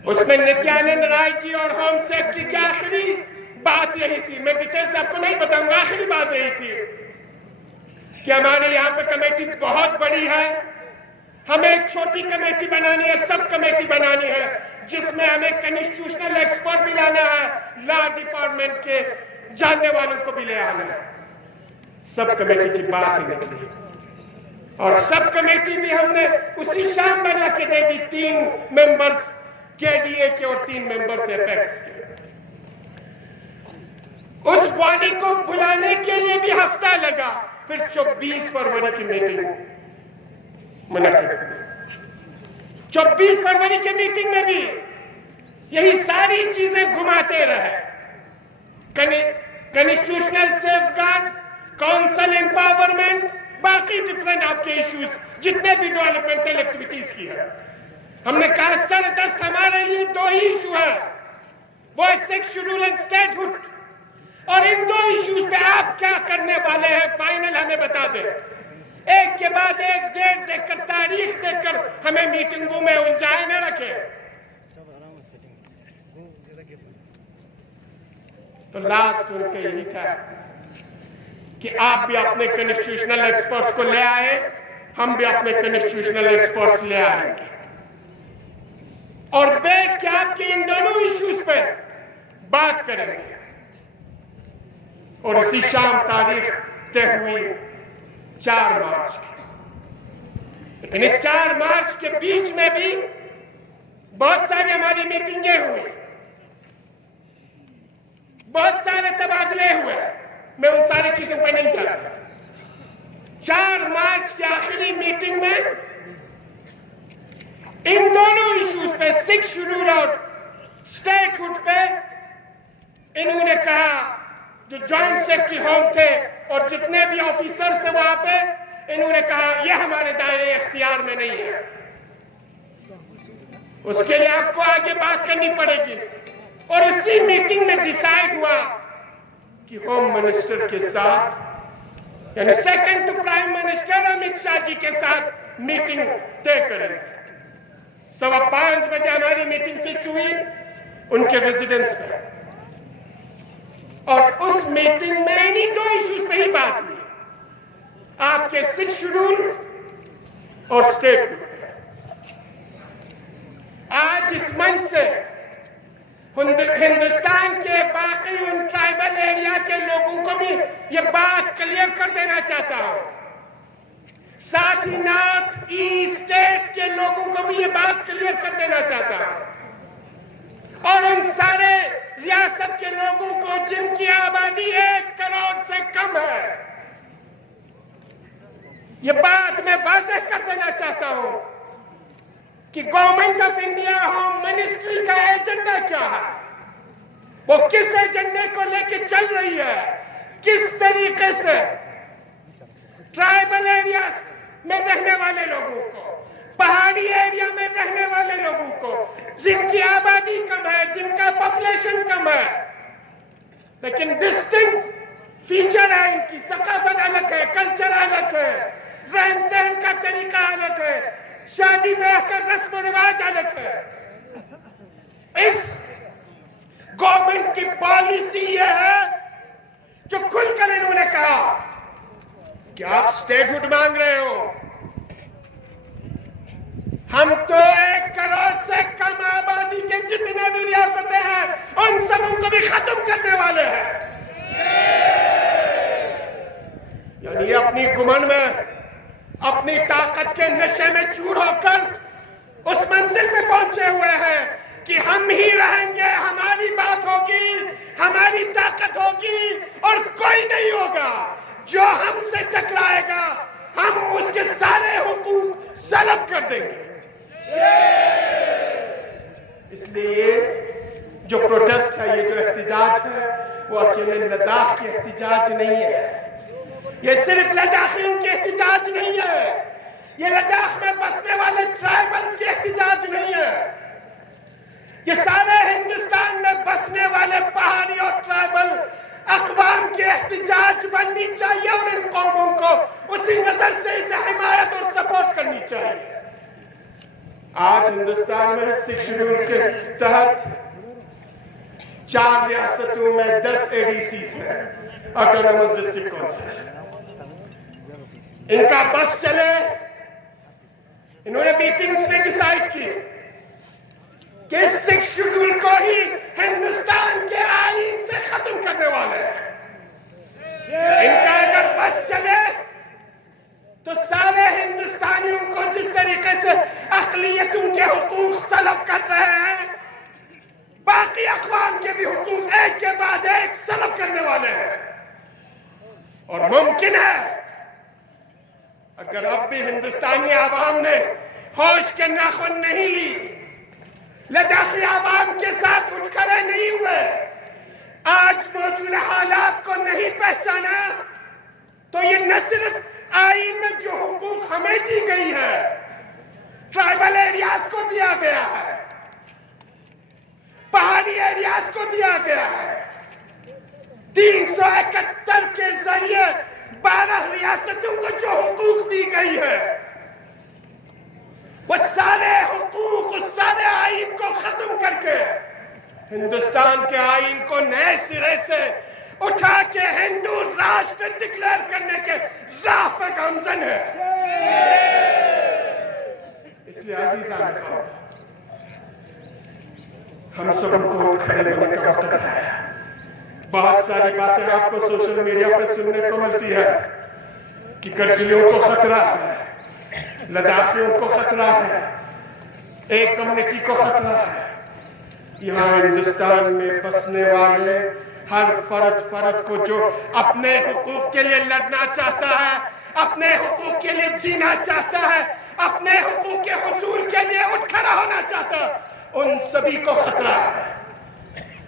उसमें नित्यानंद राय जी और होम सेक्रेटरी की आखिरी बात यही थी, मैं डिटेल्स आपको नहीं बताऊंगा, आखिरी बात यही थी कि हमारे यहाँ पे कमेटी बहुत बड़ी है, हमें एक छोटी कमेटी बनानी है, सब कमेटी बनानी है, जिसमें हमें कॉन्स्टिट्यूशनल एक्सपर्ट भी लाना है, लॉ डिपार्टमेंट के जानने वालों को भी ले आना है। सब कमेटी की बात निकली और सब कमेटी भी हमने उसी शाम बना के दे दी। 3 मेंबर्स KDA के और 3 मेंबर्स एपेक्स के। उस बॉडी को बुलाने के लिए भी हफ्ता लगा। फिर 24 फरवरी की मीटिंग मुनक्किद हुई। 24 फरवरी की मीटिंग में भी यही सारी चीजें घुमाते रहे। कॉन्स्टिट्यूशनल सेफगार्ड, काउंसिल एम्पावरमेंट, बाकी डिफरेंट आपके इश्यूज जितने भी डेवलपमेंटल एक्टिविटीज की है। हमने कहा सरदस्त हमारे लिए 2 ही इशू है, वो है 6 शेड्यूल एंड स्टेटहुड। और इन 2 इश्यूज पे आप क्या करने वाले हैं फाइनल हमें बता दें। एक के बाद एक डेट देकर, तारीख देकर हमें मीटिंगों में उलझाए न रखे। तो लास्ट उनका यही था कि आप भी अपने कॉन्स्टिट्यूशनल एक्सपर्ट्स को ले आए, हम भी अपने कॉन्स्टिट्यूशनल एक्सपर्ट्स ले आएंगे और बैठ के आपके इन दोनों इश्यूज पे बात करेंगे। और इसी शाम तारीख तय हुई 4 मार्च की। लेकिन इस 4 मार्च के बीच में भी बहुत सारी हमारी मीटिंगें हुई, बहुत सारे तबादले हुए। मैं उन सारी चीजों पर नहीं जाता। 4 मार्च की आखिरी मीटिंग में इन दोनों इश्यूज पे, 6 शेड्यूल और स्टेटहुड पे, इन्होंने कहा जो जॉइंट सेक्रेटरी होम थे और जितने भी ऑफिसर्स थे वहां पे, इन्होंने कहा यह हमारे दायरे इख्तियार में नहीं है, उसके लिए आपको आगे बात करनी पड़ेगी। और उसी मीटिंग में डिसाइड हुआ कि होम मिनिस्टर के साथ, यानी second to prime minister Amit Shah ji के साथ मीटिंग तय करेंगे। 5:15 बजे हमारी मीटिंग फिक्स हुई उनके रेजिडेंस पे, और उस मीटिंग में इन्हीं दो इश्यूज पे ही बात हुई, आपके 6 शेड्यूल और स्टेट रूल। आज इस मंच से हिंदुस्तान के बाकी उन ट्राइबल एरिया के लोगों को भी ये बात क्लियर कर देना चाहता हूं, साथ ही नॉर्थ ईस्ट स्टेट्स के लोगों को भी ये बात क्लियर कर देना चाहता हूं, और उन सारे रियासत के लोगों को जिनकी आबादी 1 करोड़ से कम है, ये बात मैं वाज़ेह कर देना चाहता हूं कि government of India home ministry का एजेंडा क्या है, वो किस एजेंडे को लेके चल रही है, किस तरीके से ट्राइबल एरियाज में रहने वाले लोगों को, पहाड़ी एरिया में रहने वाले लोगों को, जिनकी आबादी कम है, जिनका पॉपुलेशन कम है, लेकिन डिस्टिंक्ट फीचर है, इनकी सकाफत अलग है, कल्चर अलग है, रहन सहन का तरीका अलग है, शादी ब्याह का रस्म रिवाज अलग है। इस गवर्नमेंट की पॉलिसी ये है जो खुलकर इन्होंने कहा कि आप स्टेटहुड मांग रहे हो, हम तो 1 करोड़ से कम आबादी के जितने भी रियासतें हैं उन सबों को भी खत्म करने वाले हैं। यानी अपनी घुमंड में, अपनी ताकत के नशे में चूर होकर उस मंजिल पे पहुंचे हुए हैं कि हम ही रहेंगे, हमारी बात होगी, हमारी ताकत होगी और कोई नहीं होगा जो हमसे टकराएगा, हम उसके सारे हुकूक सलब कर देंगे। इसलिए जो प्रोटेस्ट है, ये जो एहतिजाज है, वो अकेले लद्दाख की एहतिजाज नहीं है, ये सिर्फ लद्दाखियों की एहतिजाज नहीं है, ये लद्दाख में बसने वाले ट्राइबल्स की एहतिजाज नहीं है, ये सारे हिंदुस्तान में बसने वाले पहाड़ी और ट्राइबल अक़वाम की एहतिजाज बननी चाहिए, और इन कौमों को उसी नजर से इसे हिमायत और सपोर्ट करनी चाहिए। आज हिंदुस्तान में 6 शेड्यूल के तहत 4 रियासतों में 10 ADCs हैं, ऑटोनोमस डिस्ट्रिक्ट काउंसिल। इनका बस चले, इन्होंने मीटिंग्स में डिसाइड की कि 6 शेड्यूल को ही हिंदुस्तान के आईन से खत्म करने वाले हैं। इनका अगर बस चले तो सारे हिंदुस्तानियों को जिस तरीके से अक़लियतों के हुकूक सलब कर रहे हैं, बाकी अक़वाम के भी हुकूक एक के बाद एक सलब करने वाले हैं। और मुमकिन है अगर अब भी हिंदुस्तानी आवाम ने होश के नाखुन नहीं ली, लद्दाखी आवाम के साथ उठ खड़े नहीं हुए, आज मौजूदा हालात को नहीं पहचाना, तो ये न सिर्फ आईन में जो हुकूक हमें दी गई है, ट्राइबल एरियाज को दिया गया है, पहाड़ी एरियाज को दिया गया है, 371 के जरिए 12 रियासतों को जो हुकूक दी गई है, वो सारे हुकूक, उस सारे आईन को खत्म करके हिंदुस्तान के आईन को नए सिरे से उठा के हिंदू राष्ट्र डिक्लेयर करने के राह पर गामजन है। इसलिए अजीज़ान, हम सबको खड़े होने का वक्त है। बहुत सारी बातें आपको सोशल मीडिया पर सुनने को मिलती है कि कर्जियों को खतरा है, लद्दाखियों को खतरा है, एक कम्युनिटी को खतरा है। यहाँ हिंदुस्तान में बसने वाले हर फर्द को जो अपने हुकूक के लिए लड़ना चाहता है, अपने हुकूक के लिए जीना चाहता है, अपने हुकूक के हुसूल के लिए उठ खड़ा होना चाहता है, उन सभी को खतरा है।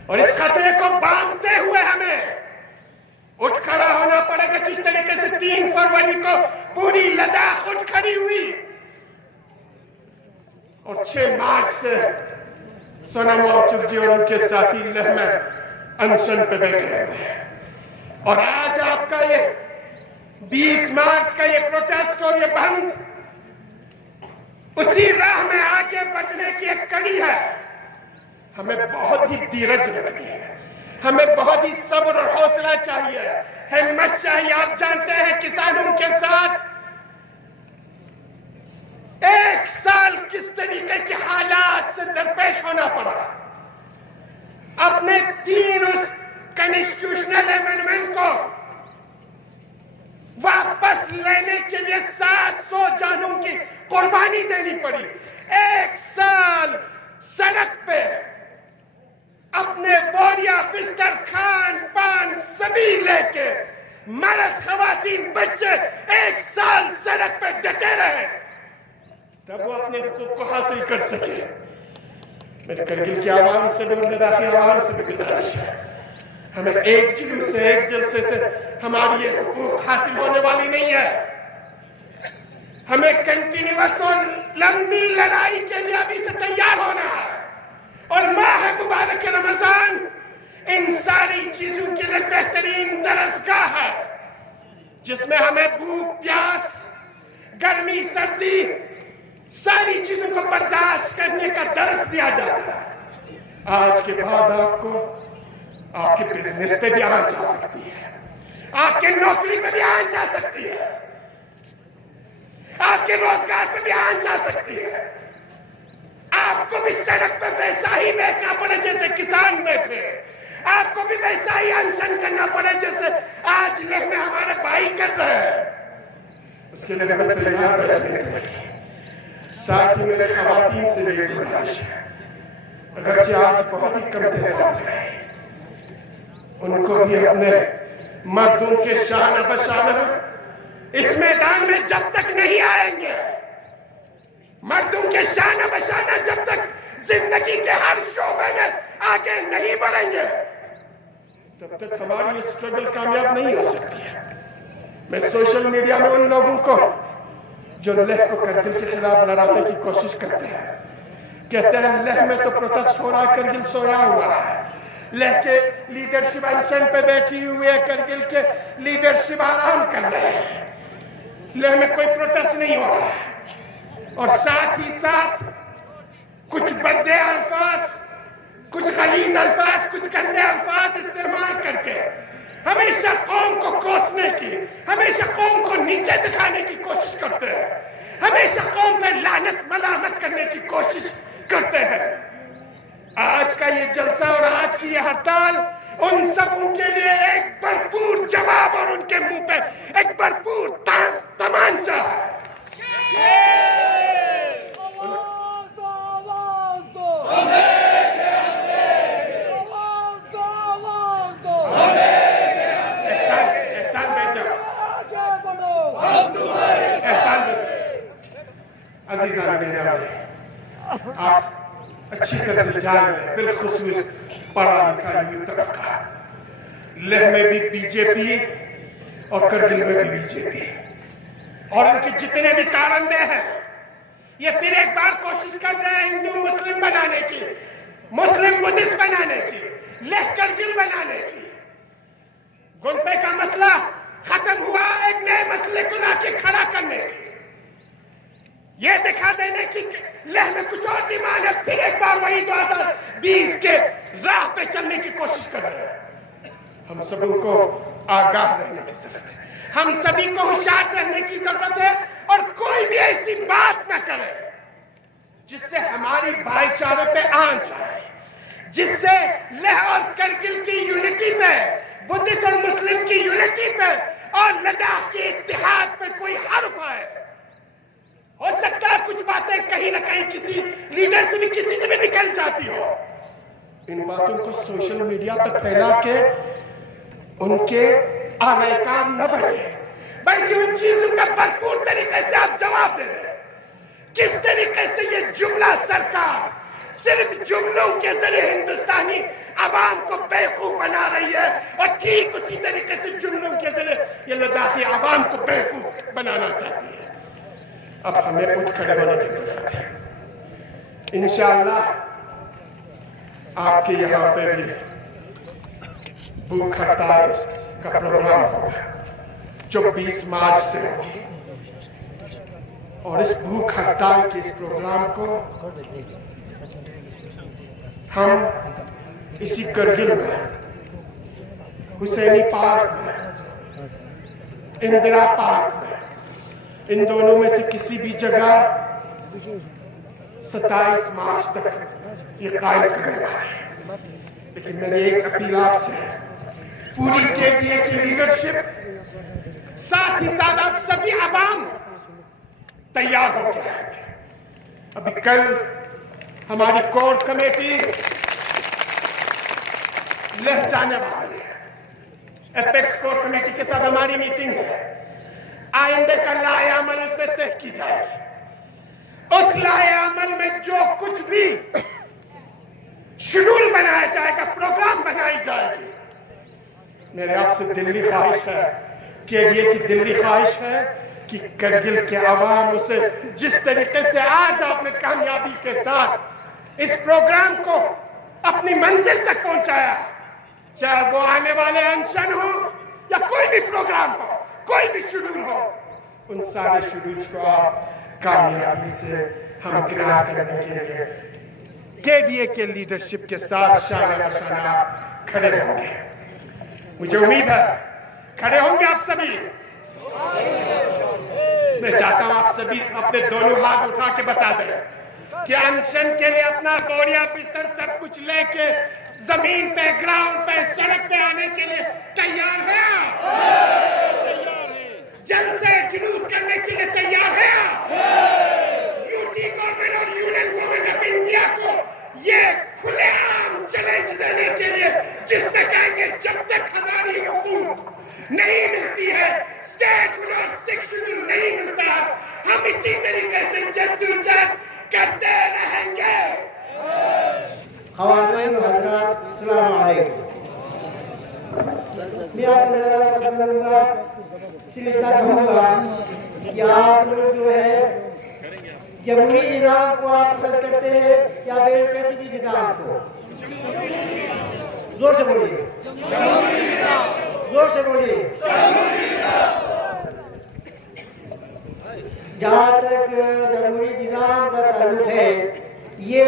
और इस खतरे को बांधते हुए हमें उठ खड़ा होना पड़ेगा, जिस तरीके से 3 फरवरी को पूरी लद्दाख उठ खड़ी हुई और 6 मार्च से सोनम वांगचुक जी और उनके साथी लेह में अनशन पे बैठे हुए हैं। और आज आपका ये 20 मार्च का ये प्रोटेस्ट और ये बंद उसी राह में आगे बढ़ने की एक कड़ी है। हमें बहुत ही धीरज रखनी है, हमें बहुत ही सब्र और हौसला चाहिए, हिम्मत चाहिए। आप जानते हैं किसानों के साथ 1 साल किस तरीके के हालात से दरपेश होना पड़ा। अपने 3 उस कॉन्स्टिट्यूशनल अमेंडमेंट को वापस लेने के लिए 700 जानों की कुर्बानी देनी पड़ी। 1 साल सड़क पे अपने बोरिया बिस्तर खान पान सभी लेके मर्द खवातीन बच्चे 1 साल सड़क पे डटे रहे, तब वो अपने हुकूक को हासिल कर सके। मेरे करगिल की आवाम से भी, लद्दाखी आवाम से भी गुजारिश है, हमें एक जुलूम से, एक जलसे से हमारी ये हुकूक हासिल होने वाली नहीं है। हमें कंटिन्यूअस और लंबी लड़ाई के लिए अभी से तैयार होना है। और माह मुबारक रमजान इन सारी चीजों के लिए बेहतरीन दरसगाह है, जिसमें हमें भूख प्यास, गर्मी सर्दी, सारी चीजों को बर्दाश्त करने का दरस दिया जाता है। आज के बाद आपको आपके बिजनेस पे भी आना जा सकती है, आपके नौकरी पे भी आना जा सकती है, आपके रोजगार पे भी आना जा सकती है। आपको भी सड़क पर वैसा ही बैठना पड़े जैसे किसान बैठ रहे हैं, आपको भी वैसा ही अनशन करना पड़े जैसे आज लेह में हमारे भाई कर रहे हैं। उसके लिए हमें तैयार रहने की। साथ ही मेरे खवातीन से भी गुजारिश है, अगरचे आज बहुत ही कम तैयार है, उनको भी अपने मर्दों के शान बशाना इस मैदान में जब तक नहीं आएंगे, मर्दों के शान बशाना जब तक जिंदगी के हर शोबे में आगे नहीं बढ़ेंगे, तब तक हमारी स्ट्रगल कामयाब नहीं हो सकती है। मैं सोशल मीडिया में उन लोगों को जो लेह को करगिल के खिलाफ लड़ाने की कोशिश करते हैं, कहते हैं लेह में तो प्रोटेस्ट हो रहा है, करगिल सोया हुआ है, लेह के लीडरशिप अनशन पे बैठी हुई है, करगिल के लीडरशिप आराम कर रहे हैं, लेह में कोई प्रोटेस्ट नहीं हो रहा है। और साथ ही साथ कुछ बदे अल्फाज, कुछ गलीज अल्फाज, कुछ गंदे अल्फाज इस्तेमाल करके हमेशा कौम को कोसने की, हमेशा कौम को नीचे दिखाने की कोशिश करते हैं, हमेशा कौम पे लानत मलामत करने की कोशिश करते हैं। आज का ये जलसा और आज की ये हड़ताल उन सबों के लिए एक भरपूर जवाब और उनके मुंह पे एक भरपूर तमांचा है। आप अच्छी तरह से जान रहे हैं, बिलखुसूस पढ़ा लिखा युवा तबका, लेह में भी बीजेपी और करगिल में भी बीजेपी, और उनके जितने भी कारंदे हैं ये फिर एक बार कोशिश कर रहे हैं हिंदू मुस्लिम बनाने की, मुस्लिम बुद्धिस्ट बनाने की, लेह करगिल बनाने की। गुंपे का मसला खत्म हुआ, एक नए मसले को लाके खड़ा करने की, ये दिखा देने की लेह में कुछ और डिमांड है, फिर एक बार वही 2020 के राह पे चलने की कोशिश कर रहे हैं। हम सभी को आगाह रहने की जरूरत है, हम सभी को होशियार रहने की जरूरत है, और कोई भी ऐसी बात न करे जिससे हमारी भाईचारे पे आंच आए, जिससे लेह और करगिल की यूनिटी पे, बुद्धिस्ट और मुस्लिम की यूनिटी पे और लद्दाख के इत्तेहाद पे कोई हर्फ आए। हो सकता है कुछ बातें कहीं ना कहीं किसी लीडर से भी, किसी से भी निकल जाती हो, इन बातों को सोशल मीडिया तक फैला के उनके आगे काम न बढ़े, बल्कि उन चीजों का भरपूर तरीके से आप जवाब दे दें। किस तरीके से ये जुमला सरकार صرف جملوں کے ذریعے ہندوستانی عوام کو بیوقوف بنا رہی ہے، اور ٹھیک اسی طریقے سے جملوں کے ذریعے یہ لداخی عوام کو بیوقوف بنانا چاہتی ہے۔ اب ہمیں اٹھ کھڑے ہونے کی ضرورت ہے۔ انشاءاللہ آپ کے یہاں پہ بھی بھوک ہڑتال کا پروگرام ہوگا جو 20 مارچ سے ہوگی، اور اس بھوک ہڑتال کے اس پروگرام کو ہم اسی کرگل میں، حسینی پارک میں، اندرا پارک میں، ان دونوں میں سے کسی بھی جگہ 27 مارچ تک یہ قائم کرنے والے ہیں۔ لیکن میری ایک اپیل آپ سے ہے، پوری KDA کی لیڈرشپ، ساتھ ہی ساتھ آپ سبھی عوام تیار ہو کے آئیں گے۔ ابھی کل ہماری کور کمیٹی لہ جانے والی ہے، ایپیکس کور کمیٹی کے ساتھ ہماری میٹنگ ہے، آئندے کا لائحہ عمل اس میں طے کی جائے گی۔ اس لائحہ عمل میں جو کچھ بھی شیڈول بنایا جائے گا، پروگرام بنائی جائے گی، میرے آپ سے دلی خواہش ہے، KDA کی دلی خواہش ہے کہ کرگل کے عوام اسے جس طریقے سے آج آپ نے کامیابی کے ساتھ اس پروگرام کو اپنی منزل تک پہنچایا، چاہے وہ آنے والے انشن ہو یا کوئی بھی پروگرام ہو، کوئی بھی شیڈول ہو، ان سارے شیڈولز کو آپ کامیابی سے ہمکنار کرنے کے لیے KDA کے لیڈرشپ کے ساتھ شانہ بشانہ کھڑے ہوں گے۔ مجھے امید ہے کھڑے ہوں گے آپ سبھی۔ میں چاہتا ہوں آپ سبھی اپنے دونوں ہاتھ اٹھا کے بتا دیں کہ انشن کے لیے اپنا بوریا بستر سب کچھ لے کے زمین پہ، گراؤنڈ پہ، سڑک پہ آنے کے لیے تیار ہے آپ؟ جلد سے جلوس کرنے کے لیے تیار ہے آپ؟ UT گورنمنٹ اور یونین گورنمنٹ آف انڈیا کو یہ کھلے عام چیلنج دینے کے لیے، جس میں کہیں گے جب تک ہماری حقوق نہیں ملتی ہے، اسٹیٹ اور سیکشن نہیں ملتا، ہم اسی طریقے سے جدوجہد کرتے رہیں گے۔ خواتین و حضرات السلام علیکم۔ میں آپ کو کروں گا، صرف کہوں گا کہ آپ لوگ جو ہے جمہوری نظام کو آپ پسند کرتے ہیں یا بیوروکریسی کے نظام کو؟ زور سے بولیے، زور سے بولیے۔ جہاں تک جمہوری نظام کا تعلق ہے، یہ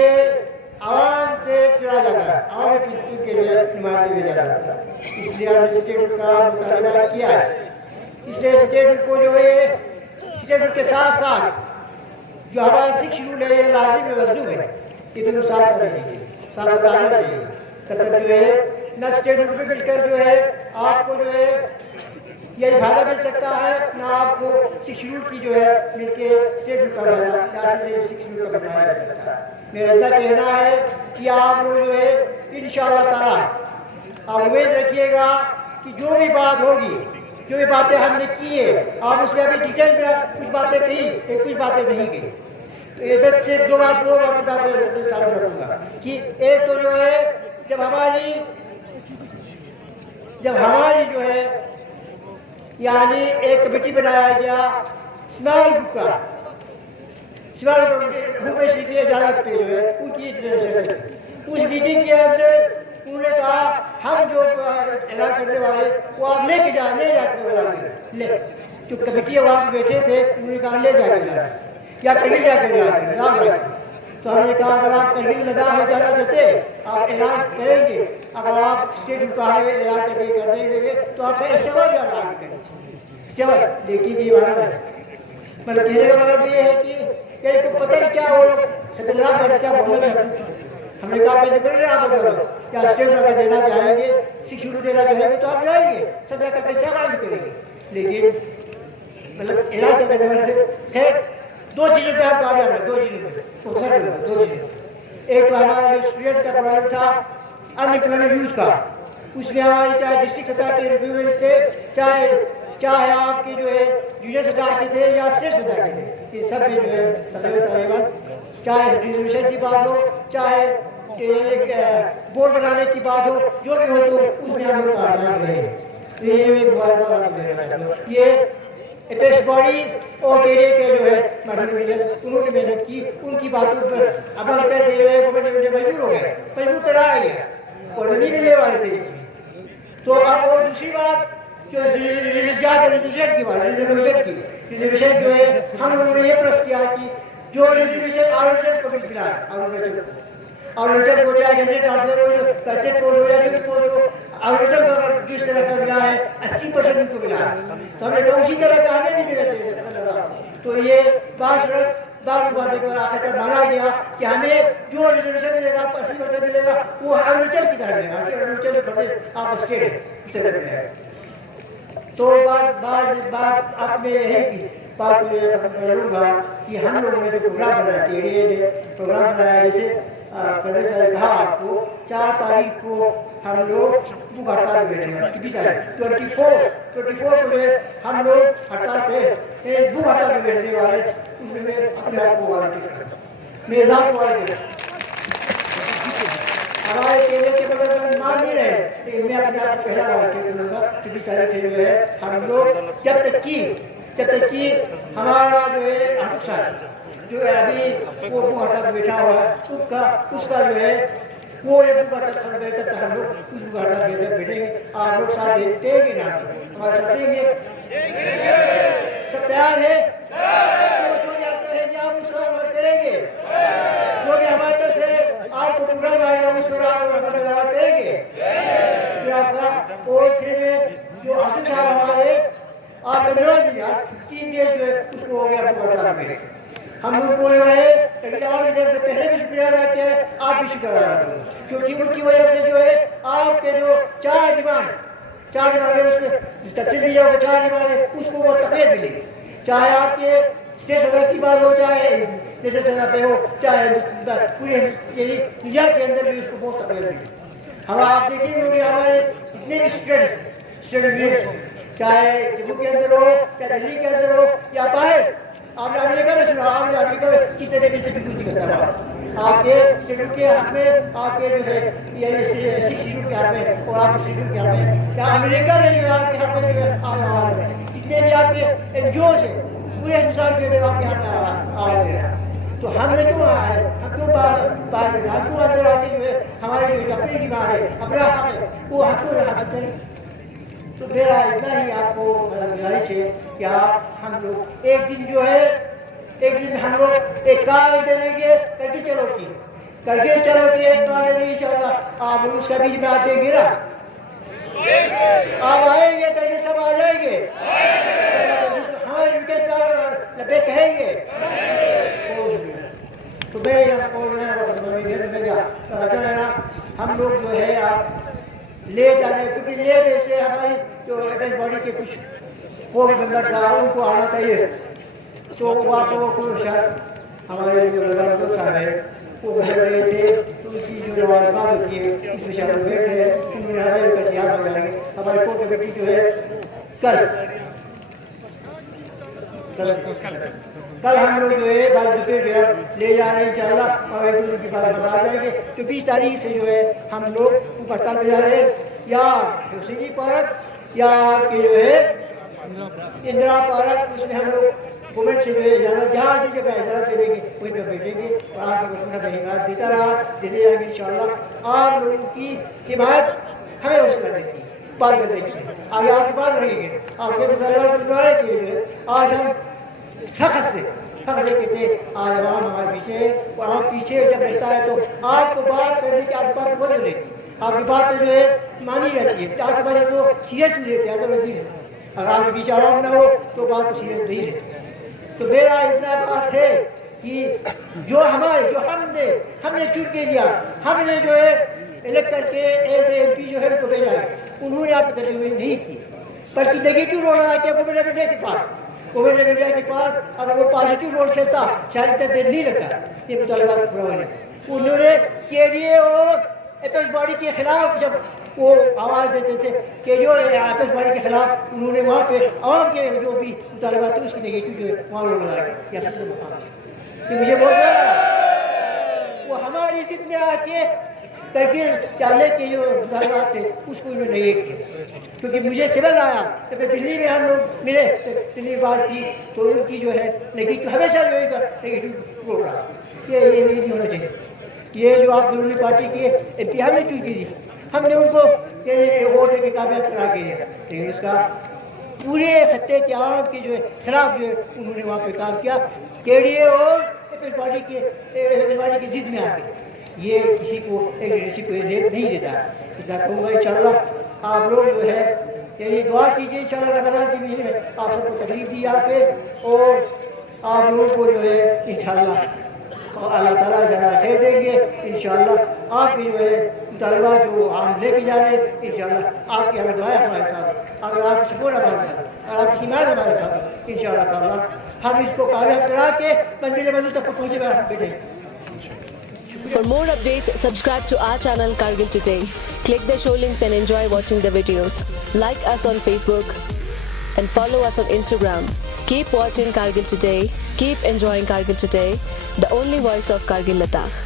عوام سے چنا جاتا ہے، عوام کے نمائندے بھیجا جاتا ہے، اس لیے ہم نے اسٹیٹ کا مطالبہ کیا ہے۔ اس لیے اسٹیٹ کو جو ہے، اسٹیٹ کے ساتھ ساتھ جو ہمارا سکھ شیڈول ہے، یہ لازم ہے، مطلوب ہے، یہ دونوں ساتھ ساتھ رہنے چاہیے، ساتھ ساتھ آنا چاہیے، تب تک جو ہے نہ اسٹیٹ پہ مل کر جو ہے آپ کو جو ہے یہ فائدہ مل سکتا ہے، نہ آپ کو سکھ شیڈول کی جو ہے مل کے اسٹیٹ کا فائدہ سکھ شیڈول کا بنایا جا سکتا ہے۔ میرا اتنا کہنا ہے کہ آپ لوگ جو ہے انشاءاللہ تعالیٰ آپ امید رکھیے گا کہ جو بھی بات ہوگی، جو بھی باتیں ہم نے کی ہے، آپ اس میں ابھی ڈیٹیل میں کچھ باتیں کہی، کچھ باتیں نہیں کہی، سے دو باتیں سامنے رکھوں گا کہ ایک تو جو ہے جب ہماری جو ہے یعنی ایک کمیٹی بنایا گیا اسمال بک کا، اسمال بھوپیش کی اجازت پہ جو ہے ان کی اس میٹنگ کے اندر انہوں نے کہا ہم جو اعلان کرنے والے وہ آپ لے کے جا لے، جو کمیٹی وہاں پہ بیٹھے تھے انہوں نے کہا لے جا کے جا یا کہیں جا کے جا، تو ہم نے کہا اگر آپ کہیں لداخ میں جانا چاہتے آپ اعلان کریں گے، اگر آپ اسٹیٹ کا اعلان کر دیں گے تو آپ کا استعمال بھی اعلان کریں استعمال، لیکن یہ مانا ہے مطلب کہنے کا مطلب یہ ہے کہ پتہ نہیں کیا وہ لوگ خطرناک بیٹھ کیا بولنے لگتے تھے۔ ہم نے کہا کہ بولے آپ بتا کیا اسٹیٹ اگر دینا چاہیں گے، سکھ شیڈول دینا چاہیں گے تو آپ جائیں گے، سب جگہ کا استعمال بھی کریں گے، لیکن مطلب اعلان کرنے والے خیر دو چیزوں پہ ہم کامیاب ہیں، دو چیزوں پہ۔ ایک تو ہمارا جو اسٹوڈنٹ کا پرابلم تھا ان امپلائمنٹ یوتھ کا، اس میں ہماری چاہے ڈسٹرکٹ سطح کے ریکروٹمنٹ تھے، چاہے चाहे आपके जो है जूनियर सतह के थे या स्टेट सतह के थे, ये सब में जो है तकरीबन चाहे रिजर्वेशन की बात हो, चाहे बोर्ड बनाने की बात हो, जो भी हो तो उसमें हम लोग कामयाब रहे। तो ये एक ये अपेक्स बॉडी और टेरे के जो है उन्होंने मेहनत की, उनकी बातों पर अमल करके जो है गवर्नमेंट मजबूर हो गए, मजबूर कराया गया और नहीं मिलने वाले थे। तो अब और दूसरी बात जो रिजर्वेशन जो है हम लोगों ने ये प्रश्न किया कि जो रिजर्वेशन अरुणाचल को मिला है, अरुणाचल को चाहे जैसे ट्रांसफर हो, कैसे पोस्ट हो या जो भी पोस्ट हो, अरुणाचल को अगर जिस तरह का मिला है 80% उनको मिला है, तो हमने कहा उसी तरह का हमें भी मिला चाहिए। तो ये बात से आखिर तक माना गया कि हमें जो रिजर्वेशन मिलेगा 80% मिलेगा वो अरुणाचल की तरह मिलेगा, अरुणाचल प्रदेश आप स्टेट की तरह मिलेगा। तो बात आप में यही की बात मैं करूँगा कि हम लोगों ने जो प्रोग्राम बनाया, टीडीए ने प्रोग्राम बनाया, जैसे कलेक्टर साहब ने कहा आपको 4 तारीख को हम लोग भूख हड़ताल पे बैठेंगे, 24 को जो है हम लोग हड़ताल पे भूख हड़ताल पे बैठने वाले, उसमें मैं अपने आप को वारंटी करता हूँ, मेज़ान को वारंटी करता हूँ। हमारे केंद्र के बगल में मान नहीं रहे, लेकिन मैं अपने आप को पहला वारंटी करूँगा 24 तारीख से जो है हम लोग जब तक कि हमारा जो है अफसर जो है अभी वो भूख हड़ताल पे बैठा हुआ है उसका जो है वो एक भूख हड़ताल खत्म करे तक हम लोग उस भूख हड़ताल पे बैठेंगे। आप लोग साथ देंगे ना, हमारे साथ देंगे, सब तैयार है? जो भी आप करेंगे आप उसका अमल करेंगे, जो भी हमारे तरफ से आपको प्रोग्राम आएगा उस पर आप अमल करेंगे। फिर आपका और फिर जो हासिल साहब हमारे आप 15 दिन 3 डेज में उसको हो गया भूख हड़ताल में, हम उनको जो है टेक्निकल रिजर्व से पहले भी शुक्रिया अदा किया है, आप भी शुक्रिया अदा करें, क्योंकि उनकी वजह से जो है आपके जो 4 डिमांड है उसमें तस्वीर दी जाओगे, 4 डिमांड है उसको वो तकलीफ मिली, चाहे आपके स्टेट सदर की बात हो, चाहे जैसे सदर पे हो, चाहे पूरे दुनिया के अंदर भी उसको बहुत तकलीफ मिली। हम आप देखेंगे हमारे इतने भी स्टूडेंट्स चाहे जम्मू के अंदर हो, चाहे दिल्ली के अंदर हो या बाहर, आपने अमेरिका में सुना, आपने अमेरिका में किस तरह से कुछ नहीं करता है, आपके शेड्यूल के हाथ में, आपके जो है यानी 6 शेड्यूल के हाथ में और आपके शेड्यूल के हाथ में, या अमेरिका में जो आपके हाथ में जो है आवाज है, जितने भी आपके एनजीओ है पूरे हिंदुस्तान के अंदर आपके हाथ में आवाज है। तो हमने क्यों आया है, हम क्यों बाहर हम क्यों अंदर आके जो है हमारी जो अपनी डिमांड है, अपना हक है, वो हम क्यों रखा सकते हैं? तो मेरा इतना ही आपको गुजारिश है कि आप हम लोग एक दिन हम लोग एक काल दे देंगे, करके चलो की एक काल दे देंगे इंशाल्लाह, आप उसका भी बात देंगे ना, आप आएंगे करके सब आ जाएंगे, हमारे लपे कहेंगे। तो मैं आपको हम लोग जो है आप ले जाने, क्योंकि लेने से हमारी जो अटैच बॉडी के कुछ वो मेंबर था उनको आना चाहिए, तो वो आप लोगों को शायद हमारे जो दोस्त साहब है वो बदल रहे थे, तो उसकी जो बात होती है उसमें शायद बैठ रहे हैं, उन्होंने हमारे ऊपर यहाँ आ जाएंगे। हमारी कोर कमेटी जो है कल हम लोग जो है 22 रुपये जो है ले जा रहे हैं इंशाल्लाह, और एक दूसरे की बात बता जाएंगे। तो 20 तारीख से जो है हम लोग हड़ताल पे जा रहे हैं, या हुसैनी पार्क या आपके जो है इंदिरा पार्क, उसमें हम लोग गवर्नमेंट से जो है जहाँ जिस जगह इजाज़त दे देंगे वहीं पर बैठेंगे और आप लोग अपना बहिमात देते जाएंगे इंशाल्लाह। आप लोगों की हिमायत हमें हौसला देती है, बात करने की आगे आपकी बात रहेंगे, आपके मुतालबात गुजारे के लिए आज हम सख्त से कहते हैं आज आवाम हमारे पीछे, और हम पीछे जब रहता है तो आपको बात करने की आपकी बात बदल रहती है, आपकी बात जो है मानी रहती है, आपकी बात तो सीरियस नहीं लेते हैं, नहीं रहते, अगर आपके पीछे आवाम न हो तो बात को सीरियस नहीं लेते। तो मेरा इतना बात है कि जो हमने चुन के दिया, हमने जो है इलेक्ट करके एज MP जो है उनको भेजा है, उन्होंने आपकी तर्जुमानी नहीं की, बल्कि नेगेटिव रोल अदा किया गवर्नमेंट के पास। गवर्नमेंट इंडिया के पास अगर वो पॉजिटिव रोल खेलता शायद इतना देर नहीं लगता ये मुतालबात पूरा होने। उन्होंने KDA और ایپیکس باڈی کے خلاف جب وہ آواز دیتے تھے کہ جو ایپیکس باڈی کے خلاف انہوں نے وہاں پہ عوام کے جو بھی مطالبات تھے اس کی نگیٹو جو وہاں لوگ لگائے کہ مجھے بول رہا وہ ہماری ضد میں آ کے ترکیل چالے کے جو مطالبات تھے اس کو انہوں نے نہیں کیا. کیونکہ مجھے سول آیا جب دلی میں ہم لوگ ملے دلی بات کی تو ان کی جو ہے نگیٹو ہمیشہ جو ہے نگیٹو بول رہا کہ یہ نہیں ہونا چاہیے. یہ جو آپ ضروری پارٹی کے اتحاد نے چون کی تھی ہم نے ان کو ووٹ دے کے کامیاب کرا کے لیکن اس کا پورے خطے کے عوام کے جو ہے خلاف جو ہے انہوں نے وہاں پہ کام کیا کے ڈی اے اور پیپلز پارٹی کی ضد میں آ کے. یہ کسی کو ایک لیڈرشپ کو نہیں دیتا. اتنا کہوں گا انشاءاللہ آپ لوگ جو ہے یعنی دعا کیجیے انشاءاللہ رمضان کے مہینے میں آپ سب کو تکلیف دی یہاں پہ اور آپ لوگوں کو جو ہے انشاءاللہ اللہ تعالیٰ زیادہ خیر دیں گے. انشاءاللہ آپ کی جو ہے طالبات جو ہم لے کے جا رہے ہیں انشاءاللہ آپ کی اللہ دعائیں ہمارے ساتھ اگر آپ کی سپورٹ ہمارے ساتھ اور آپ کی حمایت ہمارے ساتھ انشاءاللہ تعالیٰ ہم اس کو کامیاب کرا کے منزل تک پہنچے گا بیٹھے. For more updates, subscribe to our channel Kargil Today. Click the show links and enjoy watching the videos. Like us on Facebook and follow us on Instagram. Keep watching Kargil Today. Keep enjoying Kargil Today, the only voice of Kargil Ladakh.